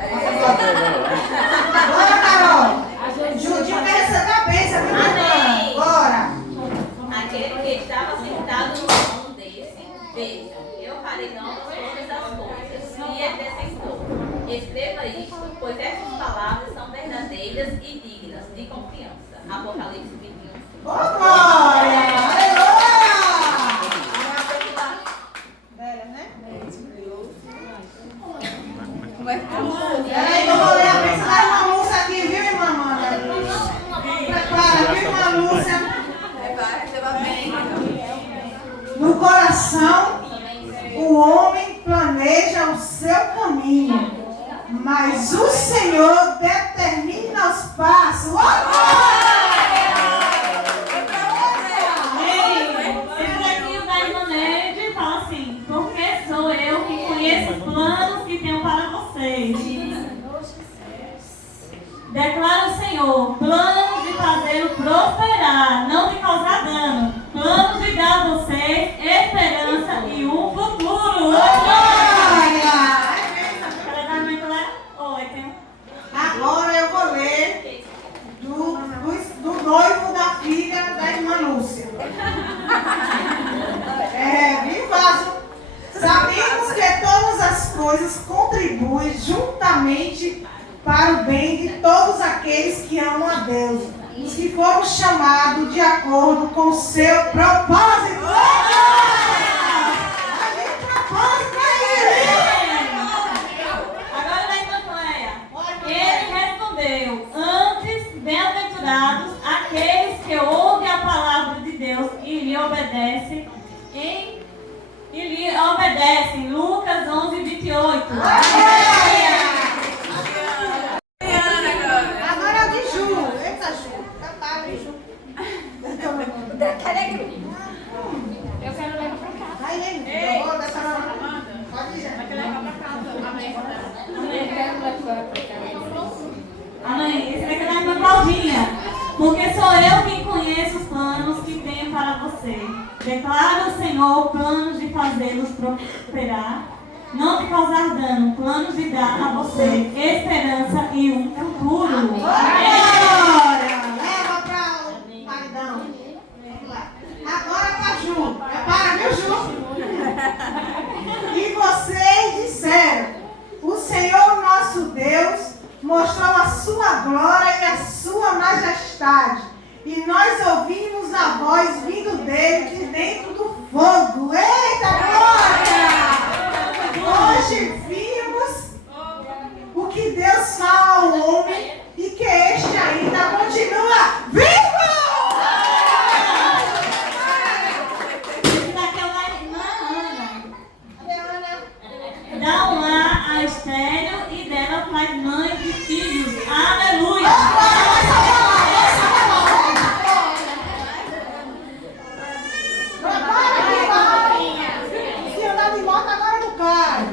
Bora, Carol. Judinho quer receber a bênção, viu, minha irmã? Bora. Aquele que estava sentado no trono desse, veja, eu farei novas todas as coisas. E acrescentou: escreva isto, pois essas palavras são verdadeiras e dignas de confiança. Apocalipse 21. Ô, Glória! Aleluia! Velha, né? Peraí, eu vou ler a bênção da irmã Lúcia aqui, viu, irmã Amanda? Prepara, viu, irmã Lúcia? No coração, o homem planeja o seu caminho, mas o Senhor determina os passos. Esse daqui, o da irmã Neide, fala assim: porque sou eu que conheço os planos que tenho para vocês. Declara o Senhor: planos de fazê-lo prosperar, não de causar dano. Planos de dar a vocês esperança e um futuro. Agora eu vou ler do noivo da filha da irmã Lúcia. Bem fácil. Sabemos que todas as coisas contribuem juntamente para o bem de todos aqueles que amam a Deus, os que foram chamados de acordo com o seu propósito. A gente propósito é ele. e obedecem. Lucas 11, 28. Agora é o de Ju. Eita, Ju. Capaz, Ju. Eu quero levar pra casa. Vai, pode ir, gente. Eu quero levar pra casa. Amém. Esse daqui é da irmã Claudinha. Porque sou eu quem conheço os planos que tenho para você. Declara o Senhor planos de fazê-los prosperar, não de causar dano, planos de dar a você esperança e um futuro. Agora, leva para o maridão. Vamos lá. Agora para Ju. Prepara, viu, Ju? E vocês disseram: o Senhor nosso Deus mostrou a sua glória e a sua majestade, e nós ouvimos a voz vindo dele de dentro do fogo. Eita glória! Hoje vimos o que Deus fala ao homem e que este ainda continua vivo! Esse daqui é o da irmã Ana. Dá um lá a Estéreo e dela faz mãe de filhos. Aleluia! Se andar de moto agora não cai.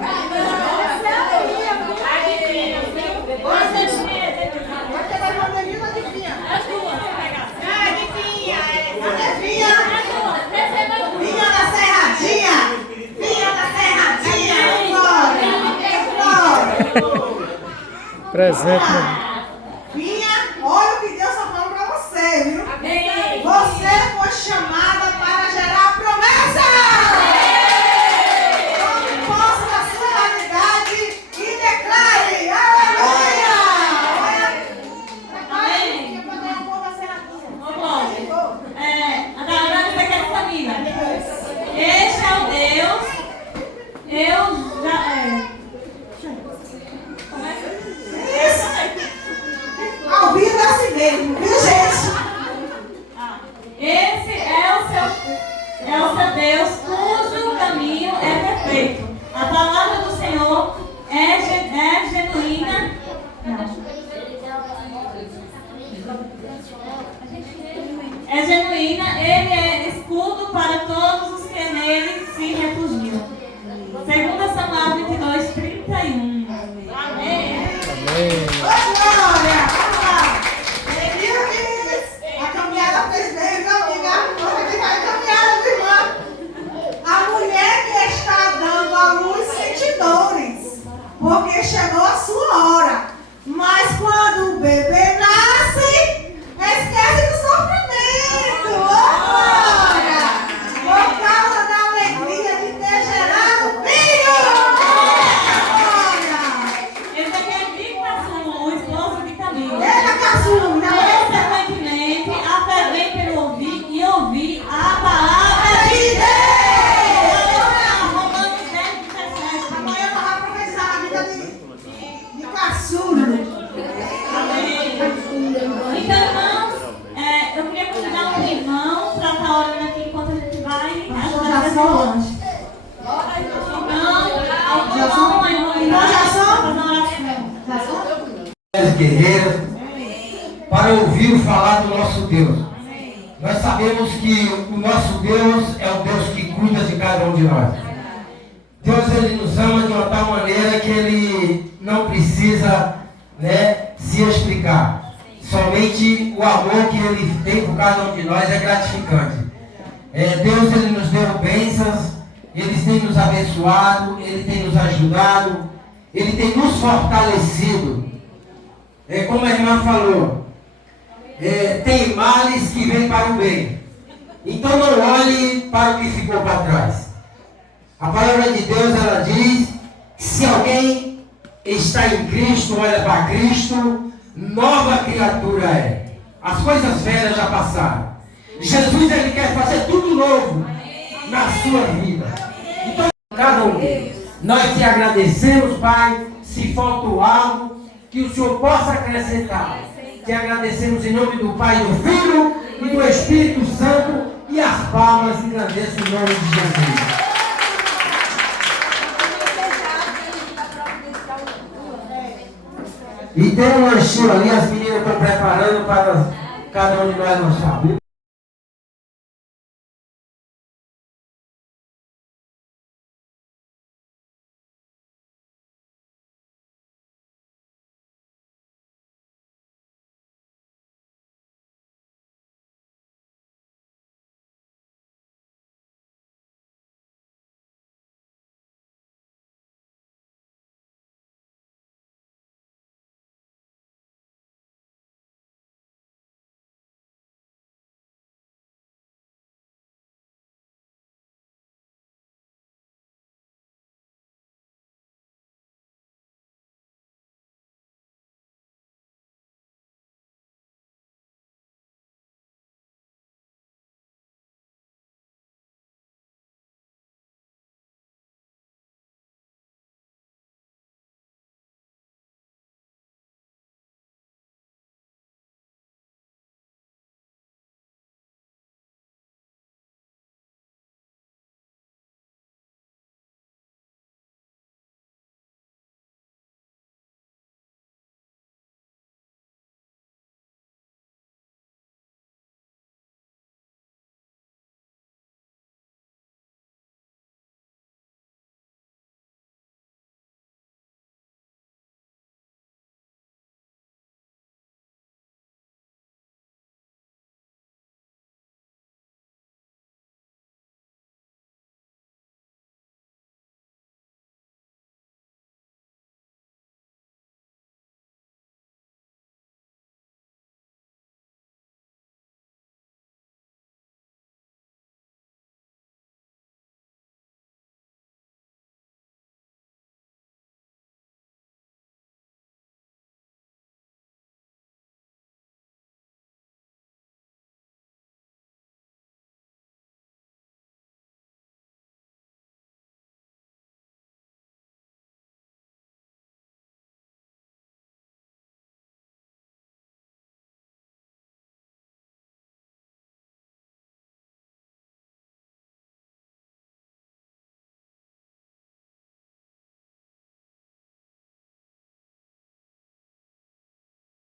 Vai pegar a bandeirinha da Difinha. Vinha da Serradinha. Vinha da Serradinha. Presente, né? Vinha, olha o que Deus está falando para você, viu? Você foi chamada para gerar promessa. Tome posse da sua realidade e declare. Aleluia! Amém. A da Ana você quer família. Este é o Deus. Ao vivo é assim mesmo, viu, gente? Esse é o seu Deus, cujo caminho é perfeito. A palavra do Senhor é genuína. É genuína, ele é escudo para todos os que nele se refugiam. 2 Samuel 22, 31. Amém. Glória! Vamos lá! Viu, queridos? A caminhada fez bem, meu amigo. Agora que vai caminhada, viu, irmã? A mulher que está dando à luz sente dores, porque chegou a sua hora. Mas quando o bebê nasce, esquece do sofrimento. Glória! Por causa da alegria de ter gerado filho! Esse aqui é Vitor Caçulo, o esposo de Camila. Eita, caçula! Consequentemente, a fé vem pelo ouvir e ouvir a palavra de Deus. Romanos 10, 17. Amanhã eu vou profetizar a vida de caçula. Então, irmãos, eu queria convidar um irmão para estar orando aqui enquanto a gente vai ajudar a fazer o lanche. Guerreiras, para ouvir falar do nosso Deus. Nós sabemos que o nosso Deus é o Deus que cuida de cada um de nós. Deus, ele nos ama de uma tal maneira que ele não precisa, se explicar. Somente o amor que ele tem por cada um de nós é gratificante. Deus, ele nos deu bênçãos, ele tem nos abençoado, ele tem nos ajudado, ele tem nos fortalecido. Como a irmã falou, tem males que vêm para o bem. Então não olhe para o que ficou para trás. A palavra de Deus, ela diz que se alguém está em Cristo, olha para Cristo, nova criatura é. As coisas velhas já passaram. Jesus, ele quer fazer tudo novo na sua vida. Então, cada um, nós te agradecemos, Pai. Se faltou algo, que o Senhor possa acrescentar. Te agradecemos em nome do Pai, do Filho e do Espírito Santo. E as palmas engrandeçam em nome de Jesus. E tem um lanchinho ali, as meninas estão preparando para cada um de nós não sabe.